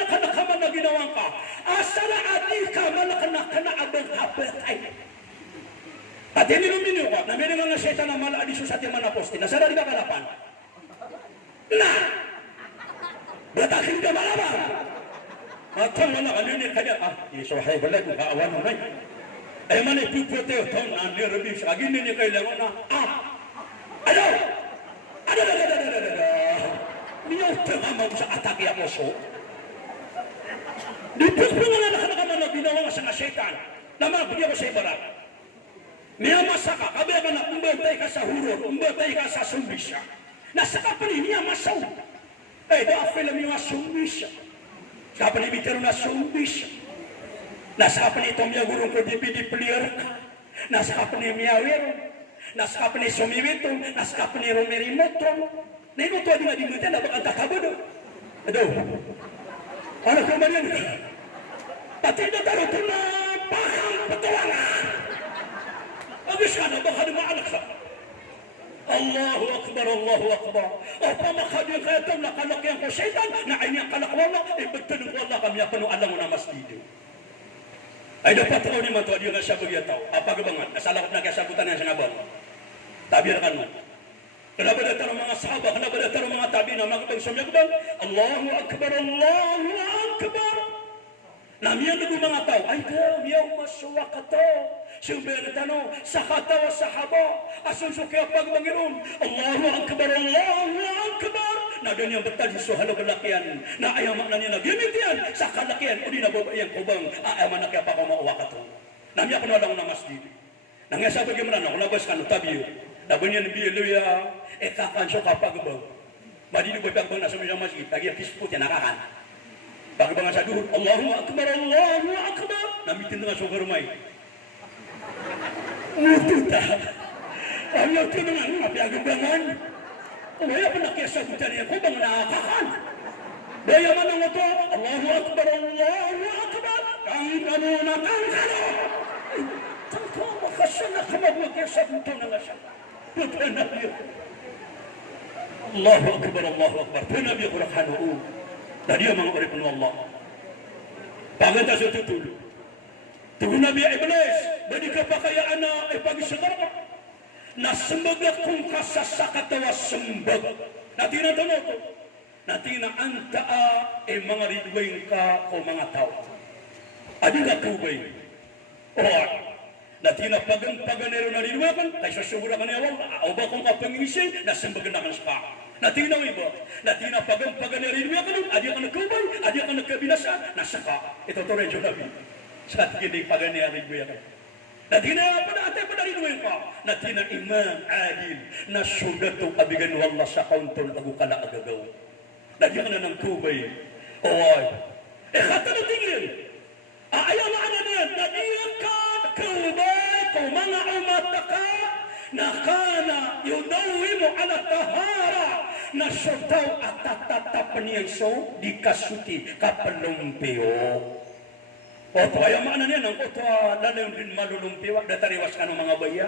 ka man na ginawa ka. Asala ati ka man na abang kapatay. At hindi luminiw ka, na may nga syaitan na mala adisyo sa timan na poste, nasara di ka kalapan. Nah, batakin ka malaman. Matang mana kanini kaya isohay balay kung kaawan mo nay. Ay man ipupote ton ani rabi sa gini ni kailangan na. Ano? Ada. Niyo tama sa atake ako so. Dipos pa nga nakakaman na binawa sa setan. Nama bigyan ko sa ibarat. Niya masaka kabe ka na umbatay ka sa hurot, umbatay ka sa sumbisya. Nasaka pa niya masaw. Da fela mi sumbisya. Saka ni bitero na sumbisya. Nasaka ni tom ya gurung ko di player ka. Nasaka ni miawero. Nasaka ni sumiwito, nasaka ni romerimoto. Nego to di mutenda bakal takabodo. Aduh. Ano ko man yan? Pati na taro ito na pahang patawangan. Abis ka na baka dumaanak ka. Allahu Akbar, Allahu Akbar. O pamakadiyang kaya ito, nakalakyan ko syaitan, na ay niyang kalakwala, ipagtanong ko Allah kami, apano alam mo na mas dito. Ay dapat ko ni manto, adiyo nga siya bugiyataw. Apagabangan, nasalakot na kaya sabutan na siya nabang. Tabirakan mo. Kenapa datang mga sahabat, kenapa datang mga tabi na magbang sumyagbang? Allahu Akbar, Allahu Akbar. Namiyan na mga tao, ay daw, yaw masuwakato. Siyempre na tanong, sakata wa sahaba, asun suki apag Panginoon. Allahu Akbar, Allahu Akbar. Na doon yung bertadi sa halo kalakian, na ayaw makna niya na gimitian sa kalakian, o di na babayang kubang, ayaw na kaya pa kung mauwakato. Namiyan ko na lang na masjid. Nangyasa bagaimana, kulabas ka no tabiyo. Nabunyan biya luya, kakan so kapag bang. Madi ni bapang bang nasa masjid, lagi yang kisput yang nakakan. Pag bang sa duhur, Allahu Akbar, Allahu Akbar. Namitin nga so garumay. Mututa. Ayaw ito naman, mapiagambangan. Kaya pa nakiasagutan niya ko bang nakakan. Daya man ang ito, Allahu Akbar, Allahu Akbar. Kang kanuna, kang kano. Tangka, makasana ka magmakiasagutan na nga siya. Betul Nabi. Allahu Akbar, Allahu Akbar. Betul Nabi Qur'an. Tadi yang mengurip Allah. Paganta sa tutulo. Tugon Nabi Iblis. Badi kapakayaan na ipagi segera. Nasembaga kung kasasakatawa sembag. Natina tanong ko. Natina antaa mga ridwing ka o mga tao. Adi ka tubay. Or natina paganero na rinwakan, kay susubura ka niya wala, o ba kung kapangisi, nasimbagan na kan sa ka. Natina iba, natina paganero rinwakan, adi ka nagkubay, adi ka nagkabinasa, nasa ka. Ito to rin yung nabi. Sa tigil paganero rinwakan. Natina pa na ate pa na rinwakan ka. Natina imam adil, na sugato abigan wala sa kauntol agu kala agagaw. Nadia ka na ng kubay. O ay, kata na tigil. Ayaw na ano na yan, nadia ka kubay ko mga umataka na kana yudawi mo ala tahara na syotaw at tatatapan niyan so di kasuti kapalumpiyo. O to ayaw maana niyan ang oto lalayon din malulumpiwa datariwas ka ng mga baya.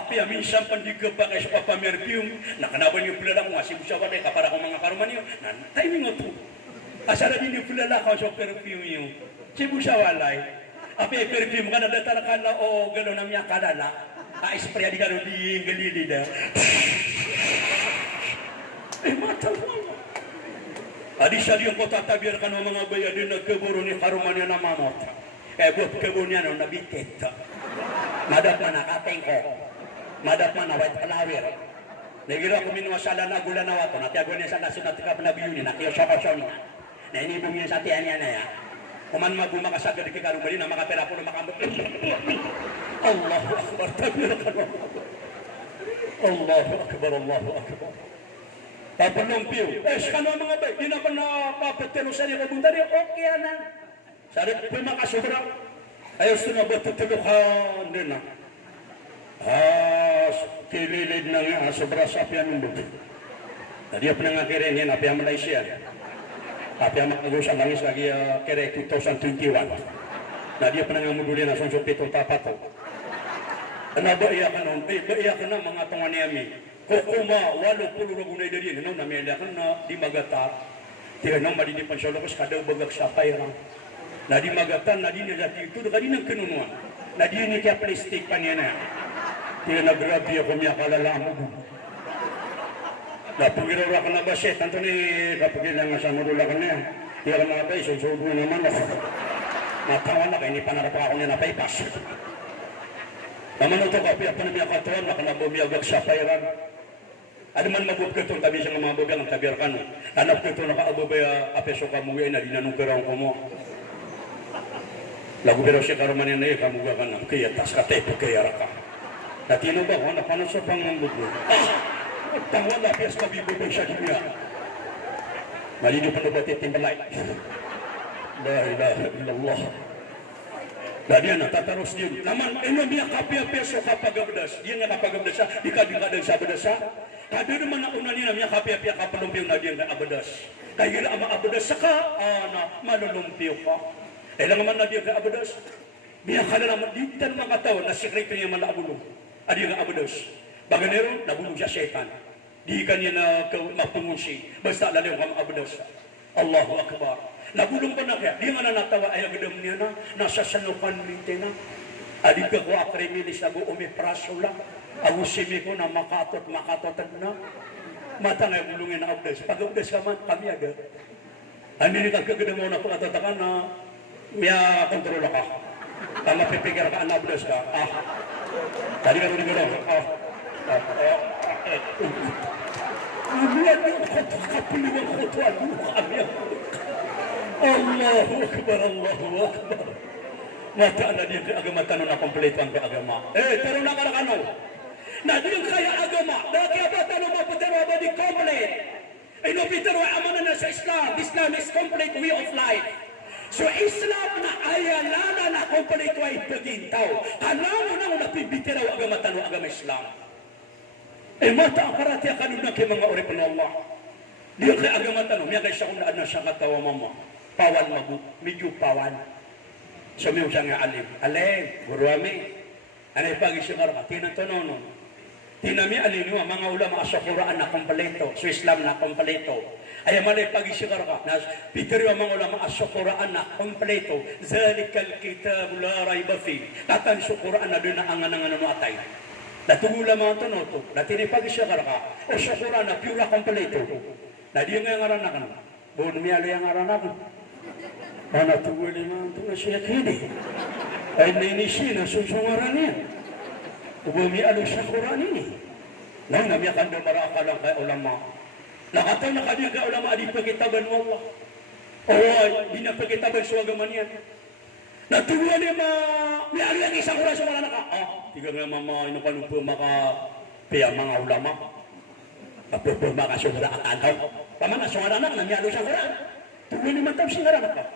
Api minsan pandigaba kay sa papamerpium nakanaban yung pulala ko asib siya wala kapara ko mga karuman niyo na timing oto. Asara din yung pulala ko sa perfume niyo. Sibu siya walay. Api perfume ka na datara ka na o gano'n na miya kalala. Spray di gano'n di galili na. Mata mo. Adi siya yung kota tabir ka ng mga baya din nagkaburo ni karuman niya na mamot. Buat kebun niya no nabitit. Madat man nakateng ko. Madat man na white palawir. Nagira ko minuwa sa lana gula na wato. Natiago niya sa nasunat ka panabiyo ni. Nakiyosyo-kosyo niya. Na inibong niya sa tiyan niya na ya. Kuman magumakasagad kay karumali na makapera po na makambot. Allahu Akbar. Tabirakan mo. Allahu Akbar, Allahu Akbar. Tapalumpiyo. Kano mga bay. Di na pa nakapatelo sa niya kabunta niya. Okay na. Sarap po makasubra. Ayos na ba tutulukan din na. Kililid na nga. Sobra sa apian ng buto. Tadi apa nga kirin yan. Apian Malaysia. Tapi amat nagos ang langis lagi kere 2021. Na dia pernah ngamuduli na sonsok pitong tapato. Ano ba iya ka nun? Ba iya ka na mga tungan niyami. Kukuma, 80 ragunay dari. Ano na may ilakan na di magata. Tiga nang madinipan siya lakos kadaw bagag sa payrang. Na di magatan, na di nilati ito. Daka di nang kinunuan. Na di ni kaya plastic pa niya na. Tiga nagrabi ako niya kalala mo. Napagiraw ka na ba siya? Tanto ni kapagilang sa mudula ka niya. Tiya ka na ba, isusubo naman ako. Natawa na kayo, hindi pa narapa ako niya napaypas. Naman ito kapi, apa na niya katuan, nakanabumiyagag sa pairan. Ano man magubkatong tabi siya ng mga bubiyang ang tabir ka no. Hanap ka ito nakaabubaya, apeso ka muwi na, dinanungkirang ko mo. Lagu pero siya karuman yan na iya, kamuga ka na, kaya tas ka tayo, kaya ka. Natino ba ko, napanan sa pangangbugo. Tangwa na, piyas ka bibubay siya niya. Malino pa na ba titimbalay? La ilaha illallah. Dadi na tataros dia. Naman ino dia kapia peso kapagabdas. Dia nga kapagabdas siya, ikading sa abdas. Kadir man na una niya miya kapia kapalumpiyo na dia nga abdas. Kay gira ama abdas saka ana malulumpiyo ka. Lang man na dia nga abdas. Miya kada naman ditan mga tao na sekreto niya man abulong. Adi nga abdas. Baganero nabulong siya setan. Di kanya na mapungusi. Basta lalayo ka abdas. Allahu akbar. Nabulong pa na kaya, di nga na natawa ay agdam niya na, nasa sanukan mite na. Adig ka ko akrimilis na buumi praso lang. Awusimi ko na makatotan na. Mata nga bulungin na abdes. Pag abdes ka man, kami agad. Hindi ni kagagada mo na pagkatatakan na miya kontrola ka. Mapipigir ka, anabdes ka. Tadi ka rin gano'n. Abuan yung koto, kapuliwang koto, kami Allahu Akbar, Allahu Akbar. Mata na din agama tanong na kompleto ang agama. Pero nakarakano. Na din kaya agama. Dahil ba tanong mo pero ba di complete? No pero amana na sa Islam. Islam is complete way of life. So Islam na ayalana na complete way pagintaw. Kanamo na napibitiraw agama tanong agama Islam. Mata ang karati kanun na kay mga ori pa Allah. Di kay agama tanong. Miya kay siya kung naan na siya katawa mama. Pawan mabu, medyo pawan. Sumiw siya nga alim. Alim, guruami. Anay pag-isimar ka, tinatonono. Tinami alin nyo, mga ulama sa Quran na kompleto, sa Islam na kompleto. Ay malay pag-isimar ka, pitero mga ulama sa Quran na kompleto. Zalikal kitab la rayba fi. Tatan sa Quran na doon na angan atay. Natugula mga tonoto, natini pag-isimar ka, o sa Quran na pura kompleto. Na di nga ngaran na ka na. Buon miyalo yung ngaran na ka. Ana tuwali na ito na siya kini. Ay nainisi na susungaran niya. Ubumi alo sa Quran ini. Nang namiyakan doon maraka lang kay ulama. Nakataw na kanya kay ulama adi pagkitaban mo Allah. Di na pagkitaban sa agaman yan. Natuwali may alo yung isang oras sa mga naka. Tiga nga mama, inukalumpo maka piya mga ulama. Kapupur maka sumura at antaw. Paman na sungaran na, namiyalo sa Quran. Tuwali man tayo singaran ka.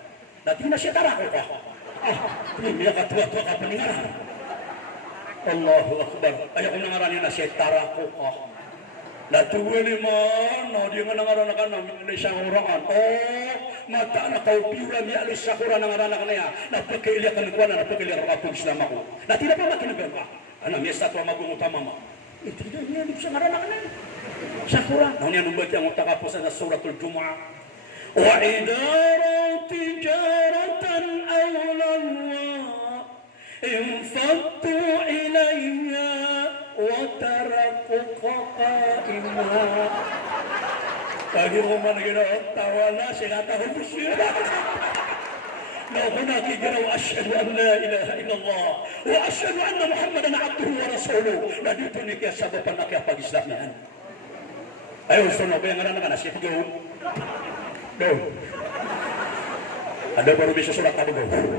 Dati na siya tarako ka. Hindi ka tuwa-tuwa ka paningaran. Allahu Akbar. Ayaw ko nangaran na siya tarako ka. Natuwali man, di nga nangaran ka na siyang uraan. Mata na kaupiura niya alis sa Quran nangaran ka na yan. Napagkailiya ka nagwa na, napagkailiya ka pag Islam ako. Dati na pa makinagan ka. Ano, may statwa magungutama ma. Ito niya, sa ngaran ka na yan. Sa Quran. Ano yan, nubag yung utakapos na suratul Jumu'ah. وَإِذَا تِجَارَةً أَوْ لَهْوًا انفضوا إِلَيْهَا وَتَرَكُوكَ قَائِمًا. Pagi rumah ginawa, tawa na, sinatahol mo siya. Nauna kigiraw, asyhadu an la ilaha illallah wa asyhadu anna Muhammadan abduhu wa rasuluh. Na dito ni kaya sabapan na kaya pag-Islam niyan. Ayaw, gusto na ba yung ngaran na nasip gawin? No. Ada baru bisa surat Abu Ghawr.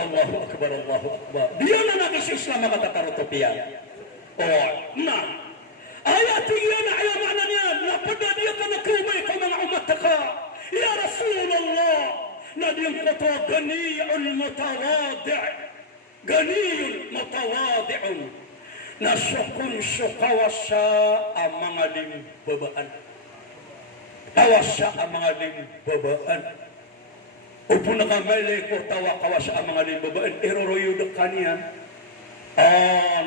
Allahu Akbar, Allahu Akbar. Dia na nakisislam makatatarutopia. Nah. Ayat yan ay makna niya. Napada dia ka nakumay ka mga umat ka. Ya Rasulullah. Na diyang kata ganiyun mutawadi'. Ganiyun mutawadi'un. Nasukun sukawasa ang mga limbabaan. Kawasa ang mga limbabaan. Upo na kamali ko tawa kawasa ang mga limbabaan. Eroroyod kaniyan.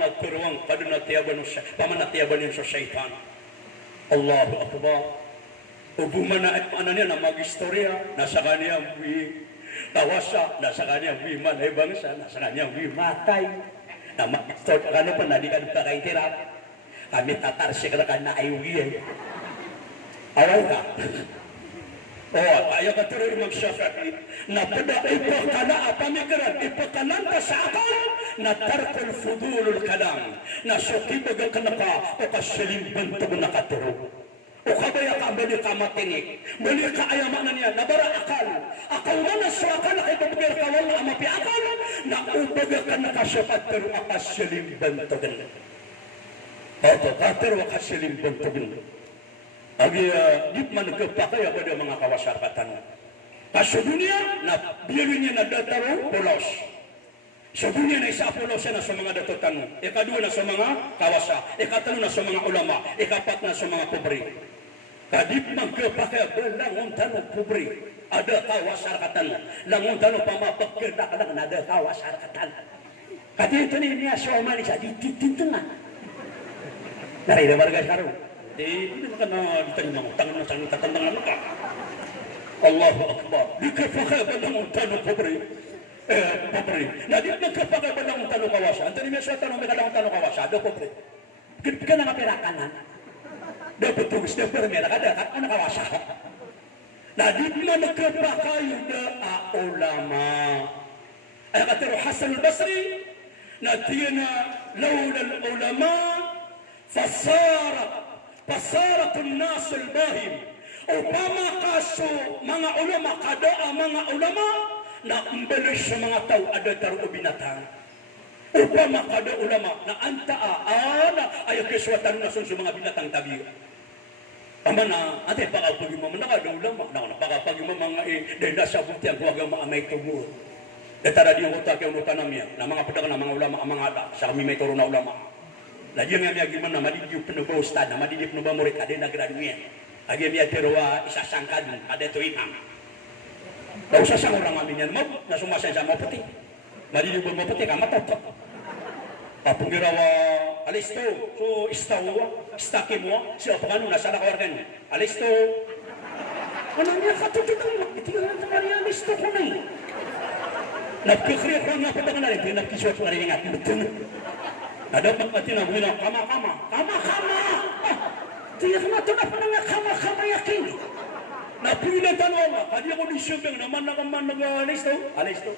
Nagturuang kadunatiyaban siya. Pamanatiyaban yun sa syaitan. Allahu Akbar. Upo man na ano niya na mag-istorya. Nasa kanyang kawasa. Nasa kanyang manay bangsa. Nasa kanyang matay. Na mag-istorya. Kano pa na di ka nagkakaintirap. Kami tatar segera na ayugi. Awal ka. Oh, kaya ka tuloy Imam Syafi'i na pada ipakala pamikiran, ipakalan ka sa akal na tarkul fudulul kalam na sukibaga ka na ka o kasilim bantog na katuro. O kabaya ka bali ka matinik, bali ka ayamanan niya, nabara akal. Akal na na sa akal ay babagir ka wala amapi akal na ubaga ka na kasapat pero akasilim bantog na. Oto, katuro akasilim bantog na. Agi di man kepakaya pada mga kawasarakatan. Sa dunia na birunya na dataro polos. Sa dunia na isa polos na sa mga datotan. Ikadua na sa mga kawasa, ikatlo na sa mga ulama, ikapat na sa mga pobre. Kadip man kepakaya belangon tanong pobre. Ada kawasarakatan. Langon tanong pamapagkedak lang na ada kawasarakatan. Kati ito niya sa umalis di tintuna. Narida warga sekarang. Hindi naman ka na ditanin ng tangan na sa tatandang ano ka. Allahu Akbar. Di ka pa ng tanong pobre. Pobre. Na di ka pa ng tanong kawasa. Antoni may suwata nung may kalang tanong kawasa. Do pobre. Kaya ka na kapirakanan. Do putugis. Do permera ka. Ano kawasa? Na di man ka kayo na ulama. Ay katero Hasan al-Basri. Na tiyana lawla al-ulama. Fasaratun nasul bahim. Upama kaso mga ulama, kada mga ulama na umbelis sa mga tao ada taro binatang. Upama kada ulama na antaa na ayaw kiswatan na sa mga binatang tabi. Amana, ate pakapagi mo na kada ulama na pakapagi mo mga dahil nasa buti ang huwag ang may tubo. Detara di yung utak yung utanamya na mga pedagang na mga ulama ang mga ada sa kami may turo na ulama. Lagi yang gimana madidi penuba ustad, madidi penuba murid ada na graduate. Agi yang terwa isasangkan ada tu imam. Dah usah sang orang aminyan mau, na sumasa sa mau peti. Madidi mau peti kamat top. Apung girawa alisto, so istawa, istakimwa, siapa kan nasa kawargan. Alisto. Ano niya katututan mo? Itigalan ta Maria alisto ko na. Nagkikriya ko nga pa na rin, pinagkiswat ko rin nga betul. Ada pagkati na bilang kama-kama. Tiyak na ito na pa nga kama-kama yakin. Napilan tanong Allah. Kadi ako disubing naman nag-alisto. Alisto.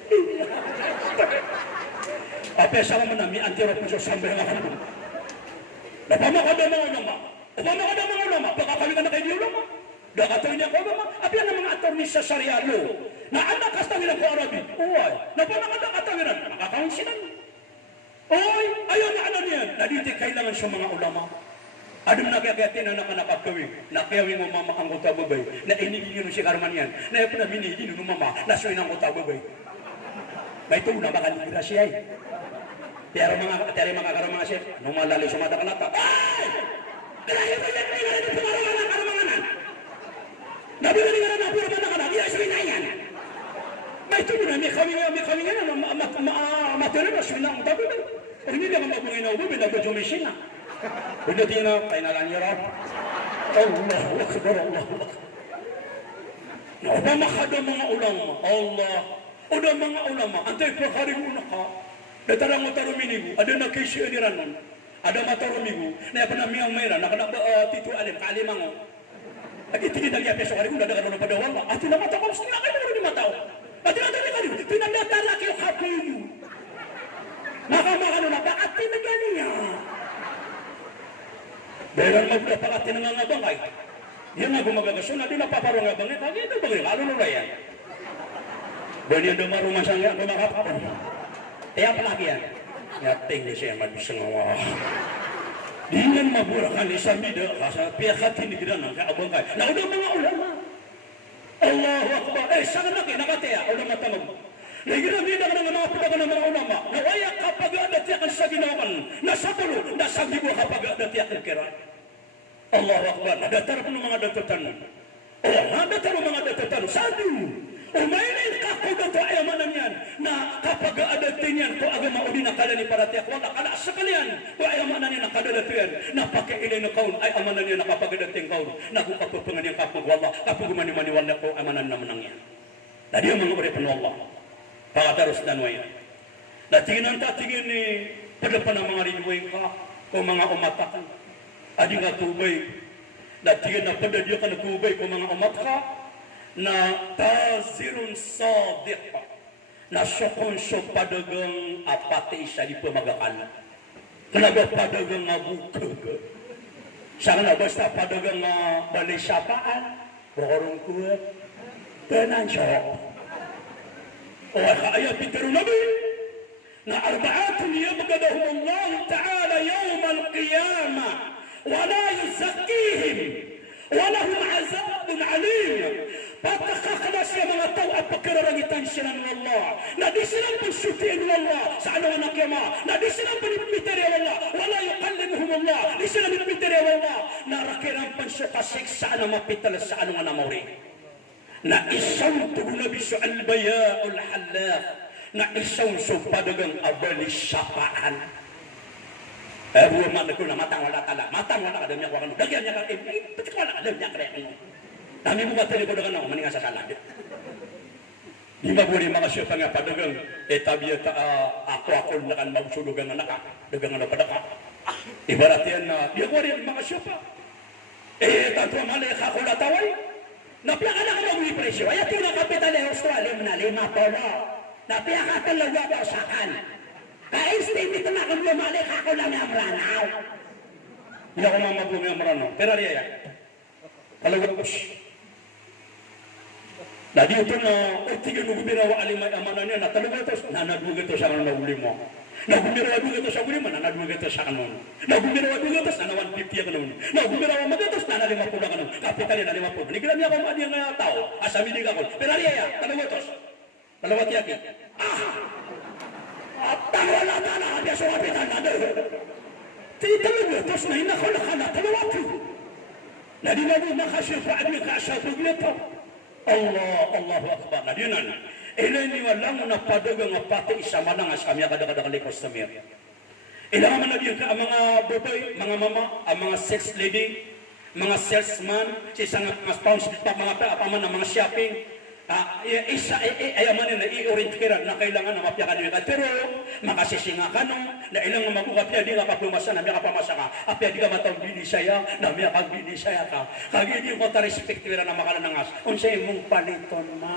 Apa sama menami antara puso sambil ngakan. Napamakada mga ulama. Napamakada mga ulama. Baka kami ka na kayo di ulama. Dakatoy niya ko ulama. Apa yang mga attorney sa syariah law. Na anak kastawiran ko Arabi. Uy. Napamakada katawiran. Nakakawin sila. Oy, ayaw na ano niyan. Naditi kailangan sa mga ulama. Adum nagkakayatin na nakakawin. Nakayawin mo mama ang kota babay. Na inigigin si Karman yan. Na yung pinabinigin ng mama. Nasuin ang kota babay. May ito na baka ligira siya eh. Pero mga karamang siya. Nung malali sa mata kanata. Ay! Kalahin mo yan. Hindi ka rin pumarama ng karamanganan. Nabigyan nga na pura ba na ka na. Hindi na sabihin na yan. May ito na. May kami nga na. Matulog na sabihin na ang kota babay. Hindi naman mabungin na ububin, nag-jumishin na. Udah tina, painalan niya raw. Allahu Akbar, Allahu Akbar. Na udah makada mga ulama, Allah. Udah mga ulama, antay prakari muna ka. Datarang mataruminig, ada na kisyo ni Ranon. Ada matarumigo, na pa na miyang mayra, nakanaba titu alim, kaalimango. At itigid ang yapi, so kari kung dadagan na padawal ba? At tinamata ko, gusto nga kayo na ni mataw. At tinatari ka rin, pinagdata kayo kapuyo. Nakamakano na, bakit tinagali niya? Dahil ang magpapakat tinangangabangay. Yan nga gumagagasyon na, di napaparong abangay. Kaya ito bagay, lalo na yan. Dahil yung dumarungan sa nga, gumakapapon. Kaya palagi yan. Yating niya siya, mabisang awa. Di nga maburakan ni Samida, kasi piyakat hinigiran ng kaabangay. Naudaw mga ulama. Allahu Akbar. Saan na nakataya, ulama tamag. Naginamida ka ng mga putagan ng mga ulama. Nawaya kapag adatiakan sa ginawan. Nasa pulo, nasa gibo kapag adatiakan kira. Allahu Akbar. Nadatarap ng mga datutan. Nadatarap ng mga datutan. Sadu. Umainin ka ko dato ayamanan yan. Na kapag adatin yan, to agama uli na kada ni paratiak. Wala kada sakalian. To ayamanan yan, nakadadato yan. Napakailay na kaun, ay amanan yan, nakapagadating kaun. Nagukapapangan yan kapag wala. Kapag umani-maniwala ko, amanan naman ang yan. Na di ang mga uripan ng Allah. Pakatarus dan waya. Natingin ang tatingin ni padapan ng mga rinway ka o mga umatakan. adi nga kubay. Dati na pada dia kana kubay ko mga umat ka na tazirun sadiq. Na syokon syok padagang apate siya di pamagakan. Kenapa padagang nga buka? Siya na basta padagang nga balay syapaan. Borong kuat. Tenan syok. O kaya pitiru nabi. Na arba'atun yabgadahum Allah Ta'ala yawm al-qiyamah. ولا يزكيهم ولهم عذاب عليم patakaklas ya mga tao at pagkararangitan sila ng Allah na di silang pagsutiin ng Allah sa ano anak yama na di silang panipiteri ng Allah wala yukallimuhum Allah di silang panipiteri ng Allah na rakirang pansukasik sa ano mapital sa ano nga namawri na isang tugulabi sa albaya'ul halaf na isang supadagang abali sapaan. Rumah aku nak matang wala ka demi aku kan. Dagian nya ka betik wala ka demi aku. Kami buka tele ko dagan maninga sa sala. Di ba buri mga siya nga padagang etabiya ta ako nakan magsulugan na naka dagang na padaka. Ibarat yan na di buri mga siya pa. Tanto mali ka ko lataway. Napia ka na ka magwi presyo. Ay ito na kapital ng Australia na 5 polo. Napia ka talaga ba sa kan. Ka-estimate na kung lumalik ako lang yung ranaw. Hindi ako mamagumi ang ranaw. Pero riya yan. Kalawapos. Na dito na, tigil mo gumirawa alimay amanan niya, natalagatos, nanadugito siya ng nauli mo. Nagumirawa dugatos sa uli mo, nanadugito siya kanon. Nagumirawa dugatos, nanawan 50 kanon. Nagumirawa magatos, nanalima po na kanon. Kapitalin, nanalima po. Nigilan niya akong adi ang tao, asaminig ako. Pero riya yan, talagatos. Talawat yaki. At wala na dia sa kapitan na doon. Talaga, na hinakala talawati. Na di na mo makasipa at may kasabog nito. Allahu Akbar. Na di na. Ilay walang napadagang pati isa manangas kami kadang-kadang likos na mir. Ilang man na diyan ka ang mga babae, mga mama, ang mga sex lady, mga salesman, sa isang mga sponsor, mga mga shopping, isa ayaman na i-orientiran na kailangan na mapyakan niya ka pero makasisinga ka no na ilang magukapya di ka papumasa na miya ka pamasa ka apya di ka matang binisaya na miya ka binisaya ka kagi di ko ta respektira na makalanangas unsay mong paliton ma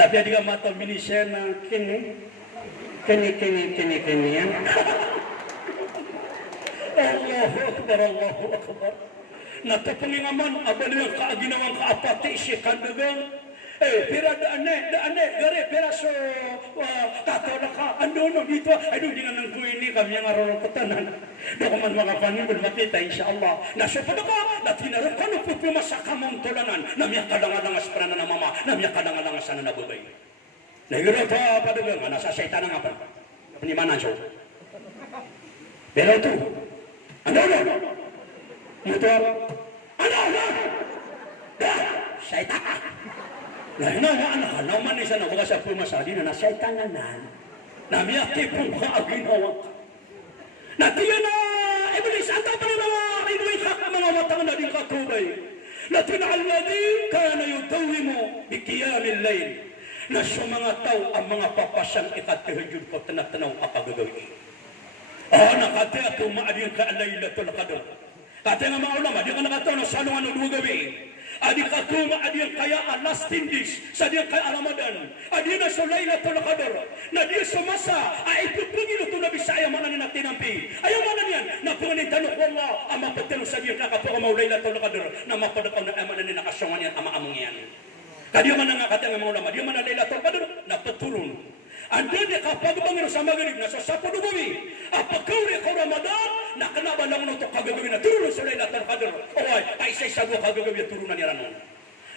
na apya di ka matang binisaya na kini yan Allahu Akbar natapangingaman abali ang kaaginawang kaapati si kandagang pera daane, gare, pera so, tato na ka, ano dito, ay doon din nga nang ini kami ang araw ng katanan. Doon ko man mga panibol makita, insyaAllah. Nasa pa ka, na tinarap ka, nagpupima sa kamong tulanan, na miya kadangalangas para na mama, na miya kadangalangas na nabubay. Nagiro pa padagang, nasa saitan nga pa, panimanan siya. Pero ito, ano? Ito, ano? Saitan! Nahinawaan na ka, naman isa na mga sa pumasadi na nasyaytananan, na miyaki pong kaaginawa ka. Natiya na, Iblis, ang tapos na mga inuwi ka mga matang na din kakubay. Natina alladhi, kana yudawi mo, bikiyamil layin, na sa mga tao ang mga papasyang ikatihajud ko, tanatanaw kapagagawin. Nakati at umaadin ka alaylatul qadr. Kati nga mga ulama, di ka nakataw na salungan ng gabi. Adi katuma adi yang kaya alas tindis sa dia kaya Ramadan adi na sa Lailatul Qadar na dia sa masa ay pupugin ito na bisaya mana ni natinampi ayaw mana niyan na punganin tanong Allah ang mapatelo sa dia kakapuka mau Lailatul Qadar na mapadakaw na amana ni nakasyongan yan ama-among yan kadiyo man nga katang mga ulama dia man na Lailatul Qadar na paturun ando dia kapag bangiro sa magrib na sa sapudo bumi apakauri ko Ramadan na kanaba lang no to kagagawin na turun sa Lailatul Qadar oy kay say sabu kagagawin turunan ni ranon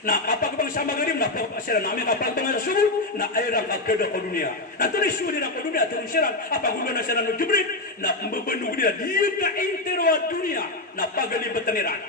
na kapag bang sa magrib na sila namin kapag bang sa subuh na ayran kagada ko dunia na tuloy suri na ko dunia turun sila apagulo na sila no Jibril na mbabanug dia dia ka entero dunia na pagalibatan ni ran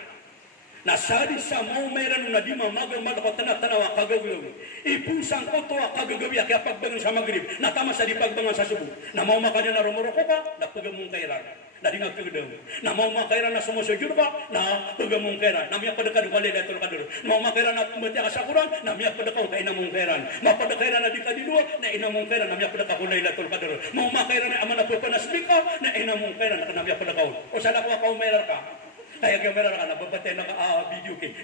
na sadi sa mau meron na di mamagang malako tanawa kagagawin ipusang ko to kagagawin kaya pagbangon sa magrib na tama sa di pagbangon sa subuh na mau makan na rumuroko ka na pagamong kairan na di ngagkagadaw na mau makairan na sumusujud ka na pagamong kairan na miya padakad ko Lailatul Qadar mau makairan na mati ka sa Quran na miya padakaw ka inamong kairan mapadakairan na di ka diluwa na inamong kairan na miya padakaw Lailatul Qadar mau makairan na amana po panasbika na inamong kairan na miya padakaw o sa lakwa ka umayrar ka Kaya kamera na ka, nababatay na ka, video kay,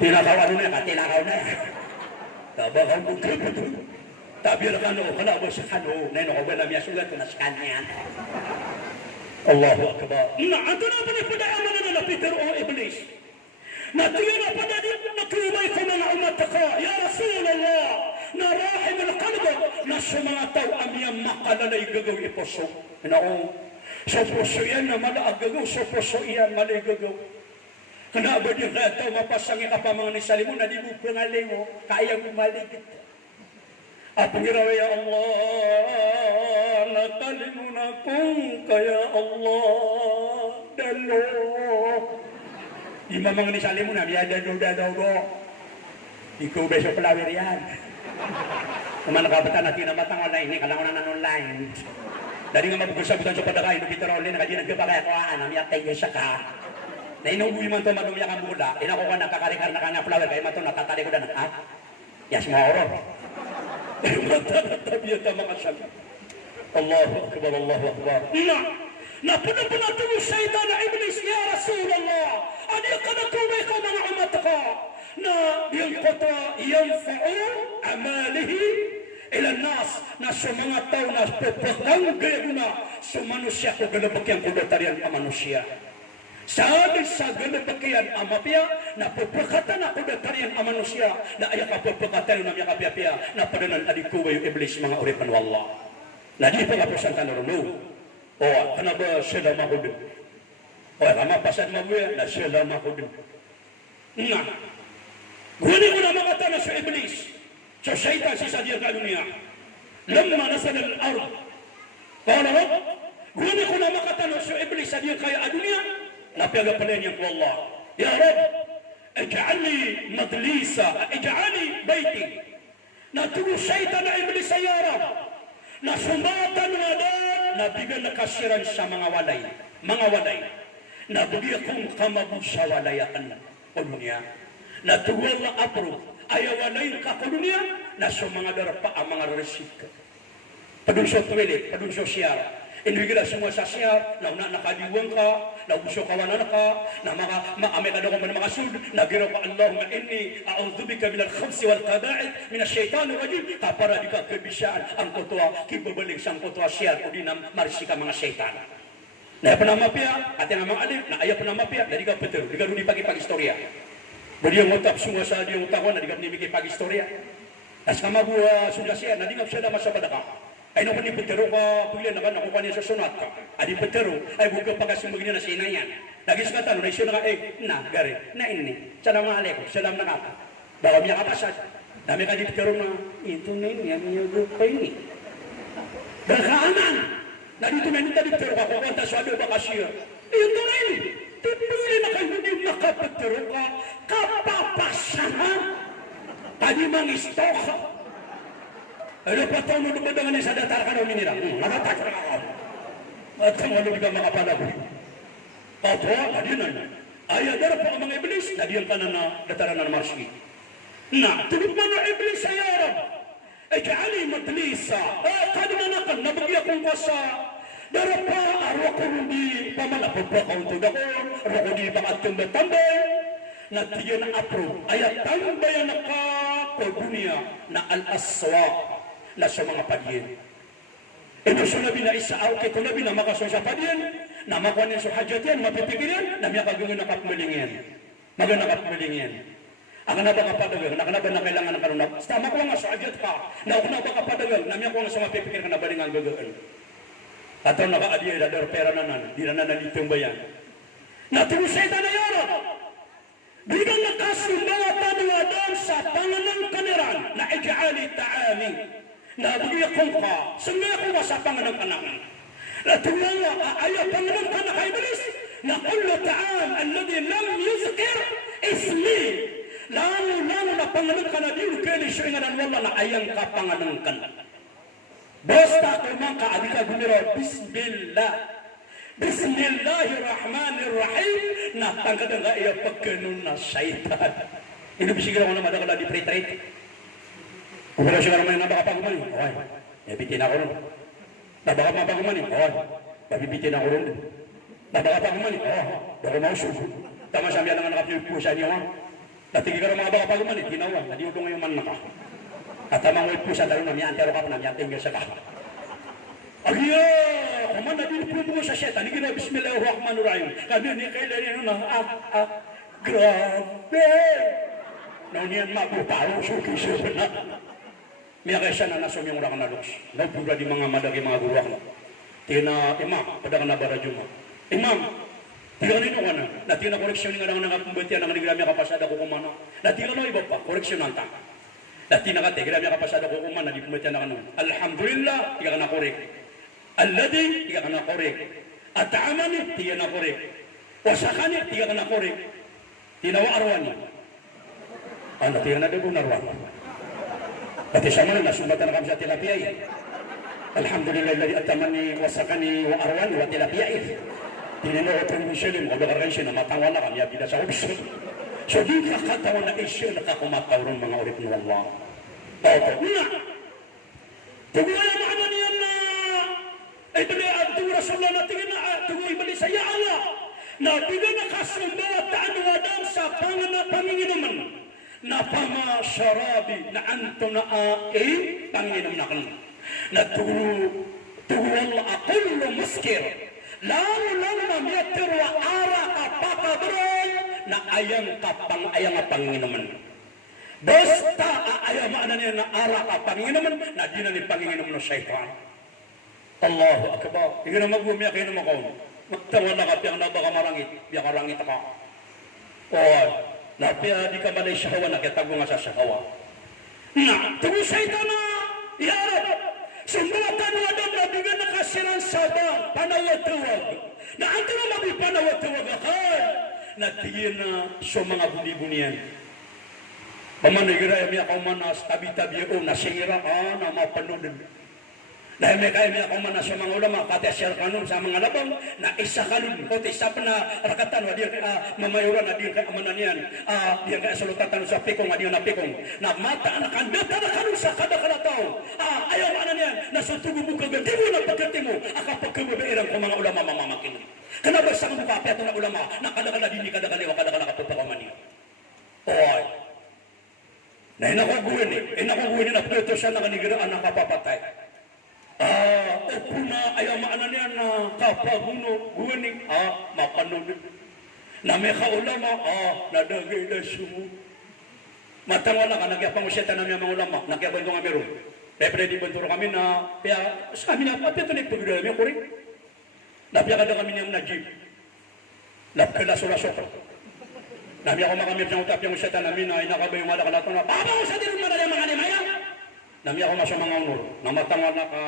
tinakaw ano na ka, tinakaw na. Tabakaw mo kayo pa doon. Tabi na ka, kalabo sa kano, na yun ako ba na miya sugat na sa kanya. Allahu Akbar. Na, ato na pa na padayaman na Peter o Iblis. Natiyo na pa na natumay ko mga umataka, Ya Rasulullah, na rahim al-qalba, na sa mga tao amiyang makalalay gagaw iposo. Naong, sa puso yan na malaag gagaw, sa puso yan malay gagaw. Kenapa dia kata mapasangi apa mga nisalimu na di mo pengalay mo, kaya mo maligit. Apa girawa ya Allah, natalimu na kung kaya Allah, dalo. Di mga nisalimu na, biya dalo. Ikaw besok pelawir yan. Kumana kabatan natin na matang online, kalangan na online. Dari nga mapagsabutan sa padagay, nubita rin, nakadi nagkabakaya ko, namiyat tayo sa ka. Na inuwi man to manumiyak ang bula, inako ka nakakarikar na kanya flower, kaya man to natatari ko na ha? Yes, mga oron. Matatatabiyan ka mga sabi. Allahu Akbar, Allahu Akbar. Napunang punatong syaitan na Iblis, Ya Rasulullah, adi ka natumay ka mga umat ka, na yung kota yanfa'u amalihi ilan nas, na sa mga tao na pupatangga na sa manusia ko ganabakyan ko datarian ang manusia. Sabi sa ganabakyan ang mapya, na pupakatan ako datarian ang manusia, na ayak ka pupakatan na mga kapya-pya, na padanan adikuwa yung Iblis mga uripan wallah. Na di pa nga po siyang tanarunong. O, ano ba sila mahudin? O, kamapasan mabuya na sila mahudin. Nga, guni ko na mga tanah sa Iblis, sa syaitan sa dia ka dunia. Lamma nasal al-ard. Kala Rab, guni ko na mga tanah sa Iblis sa dia kaya dunia. Napiagapalan niya ko Allah. Ya Rab, ij'alni madlisa, ij'alni baiti. Natulo syaitan na Iblis sa Ya Rab. Nasumatan nga dan, nabigyan na kasiran sa mga walay. Mga walay. Nabigyan kong kamabu sa walayakan o dunia. Natuwal na apro, ayawalay ka ko dunia, na sa mga darapa ang mga resika. Padun sa toilet, padun sa siyar. Inwigila semua sa siyar, na nakadiwang ka, na gusto kawanan ka, na maamay ka doon mga sud, na giraw ka Allahumma inni, a'udhubika minal khamsi wal qada'id, minas syaitan rajim, kapara di ka kebisaan, ang kutwa, kibabalik sang kutwa siyar, o di na marisika mga syaitan. Na ayaw pa na mapya, at yung mga alip, na ayaw pa na mapya, na di ka peter, di ka rin pag-istorya. Budi yang utap semua sa dia utakon, na di ka rin pag-istorya. As ka mabuha sudah siya, na di ka siya naman sa badaka. Ay naman ni Petero ka, pagyan na ka, nakuha niya sa sunat ka. Adi Petero, ay buka pagkasumbag niya na sa inayan. Lagis ka tanong, na isyo na ka, na, gari, na ini. Salam na aleko, salam na kata. Baka niya kapasad. Dami ka di Petero na, ito na yun, yan yung grupo ini. Berkaanan! Na dito na yun, di Petero ka, kukunta sa ano baka siya. Ito na yun, tipili na kayo, hindi makapetero ka, kapapasahan. Tadi mangisto ka. Ano pa ito mo dumadangan niya sa datar ka na uminira? Nakatak na ako. At ang ano di ka makapalagoy. Ato, adinan. Ayadara pa ang mga Iblis, nadiyan ka na dataran na marski. Na, tulog man na Iblis sa yarab. Ay kaali madlisa. Kadimanakan, nabagya kong wasa. Darapa, arwa ko hindi pamalapod pa kaunto dako. Arwa ko di pangatong batambay. Natiyan na apro. Ayat tambayan na ka ko dunia na al-aswa. Na sa mga padyen. Ito sa nabi na isaaw kay nabi na makaso sa padyen, na makuha niya sa hajat yan, mapipigil na miya kagawin na kapulingin. Magana kapulingin. Ang na ba kapadagal, nakanaba na kailangan ng karunap. Basta makuha nga sa hajat ka, na ako na ba kapadagal, na miya kuha nga sa mapipigil ka na balingan gagawin. At ang naka-adiyay na pera na nan, di na nanalitong bayan. Naturusay na na yara. Bilang nakasumbatan ng Adam sa pangalang kaniran na ija'ali ta'ami. Nabigyan kong ka, sumaya ko sa pangalang anak. Natulang ayaw pangalang ka na kay Iblis, na kullo ta'am alladhi lam yuzkir ismi. Lalo na pangalang ka na diyo, kaya siya nga wala na ayang ka pangalang ka na. Basta kumang ka, adi ka gumiro, Bismillah. Bismillahirrahmanirrahim. Natangkad nga iya pagkanon na syaitan. Ino bisigil ako na madakala di pray-trade. Kung wala siya naman yung nabaka pagumani, okay. Ebitin ako nun. Nabaka mapagumani, okay. pabibitin ako rin. Nabaka pa kuman, dako mau susu. Tama sambil dengan nakapil po sa niya, natigi ka rin mga baka pa kuman, tinawa, nadiuto ngayon man naka. At tamang wait po sa talo namin, antero ka pa namin, tinggal sa ka. Agiya, kuman nabili po sa syeta, hindi na bismillahirrahmanirrahim. Kami ni kailan yun na, grabe! Naunian mapuparo, suki-suki na. Miya kaya siya na nasum yung orang na luks. Nagpura di mga madagi mga guruak na. Tina, imam, pada ka na baradyo mo. Imam, tiga nino ka na. Natina koreksyon nga lang nangapumbatian ng nigrami kapasada ko kumana. Natina na iba pa, koreksyon ang tanga. Natina ka, tigrami kapasada ko kumana, di pumbatian na ka nung. Alhamdulillah, tiga ka na korek. Alladhi, tiga ka na korek. At'amani, tiga na korek. Wasakani, tiga ka na korek. Tinawa arwani. Ano, tiga na doon arwani. Pati sama na nasumatan kami sa tilapia. Alhamdulillah alladhi atamani wasakani wa arwani wa tilapia. Tinino ko pang Muslim, o bakarkan siya na matawala kami bila sa ubis. So di kakatawa na isyo nakakumatawron mga ulit ng Allah. Opo, na! Tugulay ang mga niyan na ay bali ang tuwa Rasulullah na tingin na tugulay bali sa iya Allah na biga nakasumbawa taan wadang sa panginginuman na pama syarabi na anto na panginginom na kan na tuwal akullo muskir lalo na miyatir wa ara apakabroy na ayang panginginuman basta ayang maana niya na ara panginginuman na di na ni panginginom no syaitan. Allahu akbar. Hindi na magbumiyak kayo naman ko. Magtawala ka piyang nabaka marangit. Biyak marangit ka. Oo. Napia di ka malay syahawa na kitago nga sa syahawa. Na, tugo syaitan na. Iharap. Sumbatan wadang nabigyan na kasiran sabang. Panawatuwag. Na ito na mabi panawatuwag akal. Natigyan na sa mga buni-bunian. Pamanigira yung ako manas. Tabi-tabi o nasira. Na mapanodin. Dahil may kaya niya kung mana sa mga ulama, kati asyar kanun sa mga labang, na isa kanun, kote isa pa na rakatan, diyan mamayuran, diyan kaya amanan yan, diyan kaya salutatan sa pikong, diyan na pikong, na mata, na kandata na kanun sa kada kalataw, ayaw maanan yan, na sa tugo mo kagandi mo na pagkati mo, akapag kamabairang kung mga ulama mamamakin. Kanabay sa mga kapeto na ulama, na kadakala din, kadakaliwa, kadakala kapapakaman niya. Oy. Na inakuguin na pwede siya na kanigiraan na kapapatay. Upuna ayaw maanan yan na kapaguno guwaning mapanood na may kaulama nadagay na sumo matangwala ka nagyapang usyata namin ang mga ulama nagyaban ko nga meron dahil di banturo kami na kaya sa kami na papito na ipagdala namin kuring napiyakada kami niyang najib napkalaso-laso nami ako makamit ng utap yung usyata namin na inakabay yung malakalato na papaw sa dinong marali mga limayang nami ako masya mga unor na matangwal na ka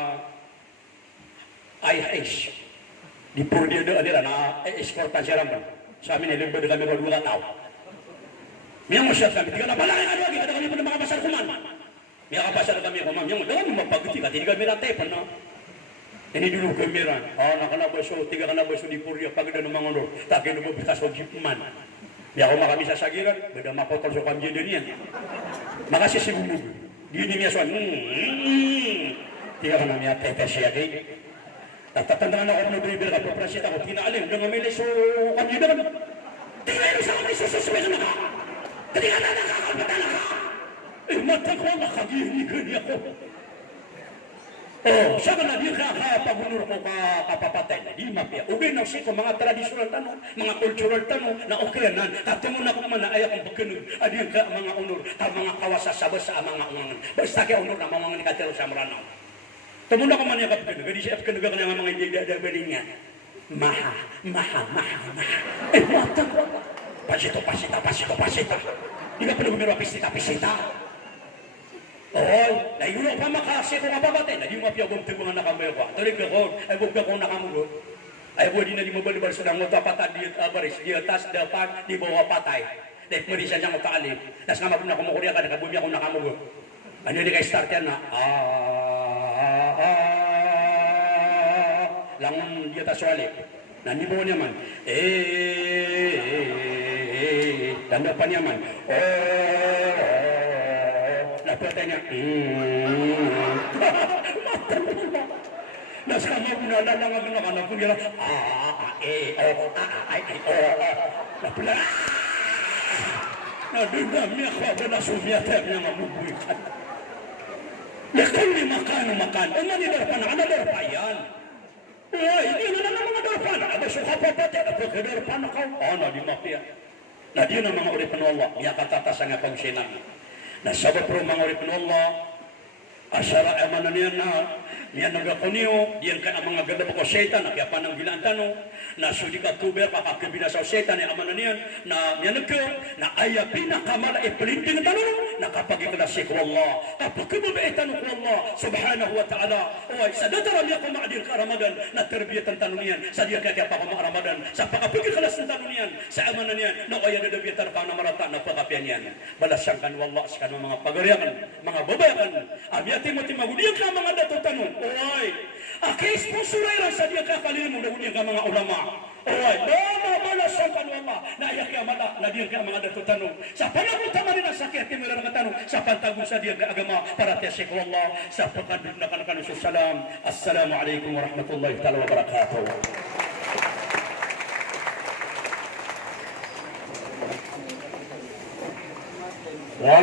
IHS di pur dia ada na eskortan siya ramban sa amin nilibad kami ko 2 tao miya mo siya kami tiga na balay ano lagi kada kami po mga pasar kuman miya ka pasar kami kuman miya mo dalam mapaguti ka tiga kami rantay pa na ini dulu kamiran nakalabas so tiga kalabas so di pur dia pagda ng mga unor takin mo bikas og jipman miya ko makami sa sagiran beda mapotol so kami dinian makasih si bumbu di ini miya so tiga na miya tetes siya kay tatandaan ako ng bibir ka paprasit ako tinaalim dengan may leso kami doon tingnan sa kami sususway na ka ketika na nakakapatala ka mata ko nakagihinigan ako siya ka na di kapagunur ko kapapatay na di mapya ugay na siya ko mga tradisyonal tanong mga cultural tanong na okay na katungo na ko man na ayaw kong pagkanod adiyan ka mga unor mga kawasasabas sa mga unor basta kaya unor na mga nikatero sa maranaw Tumuna ko man yung kapag gadi siya kapag ka ng mga idadabali niya. Maha. Mata ko. Pasita. Di ka pa nagumiro pisita. Na yun pa makasi ko nga babatay. Na di mo mapiyagong tigo nga nakamayo ko. Tulig ako, ay huwag ka kong nakamulot. Ay huwag di na di mo balibal sa nang patay di baris. Di atas, dapat, di bawa patay. Dahil mo rin siya niyang utaalib. Nas nga mapun na kumukurya ka, nakabumi ako nakamulot. Ano di kayo start yan na? Langon dia tak soalip. Nanti bawa nyaman. Dan depan nyaman. Lalu tanya. Das kamu guna lang ang anak ko nila. Napila. Nadudami ako na sumiyata niya mabubuikan. Yakulli makan. Ano darpan? Ano darpayan? Wah, ini na mga darpan. Ada suka papat ya, apa darpan kau? Ano di mafia. Na dia na mga uripan Allah, ya kata sa nga pagsinan. Na sabab pro mga uripan Allah, asyara emanan niya nagakoniyo, diyan ka ang mga ganda ko setan, kaya panang bilang tanong, na sudi ka tuber, papakabinasaw setan, ni amanan niyan, na niya na aya pinakamala ipelinting tanong, na kapag iklasik ko Allah, kapag kumabait tanong ko Allah, subhanahu wa ta'ala, sa dadaram niya kumaadil ka Ramadan, na terbiyatan tanong niyan, sa diya kaya pa mga Ramadan, sa pakapag iklas ng tanong niyan, sa amanan niyan, na aya nadabiyatan pa na marata, na pagkapian niyan, balasangkan wallah, sa kanong mga pagariakan, mga babayakan, abiyati mo timaguliyan ka mga dato tanong, oy, akis po suray lang sa diya kakalin mo, naguliyan ka mga ulama, oy, balasangkan wallah, na iya kaya mala, na diya ka mga dato tanong, sa panahon tamanin ang sakit, timula ng tanong, sa pantagong sa diya ka agama, para tesik wallah, sa pagkandun na kanakanusus salam, assalamualaikum warahmatullahi ta'ala wabarakatuh. Wali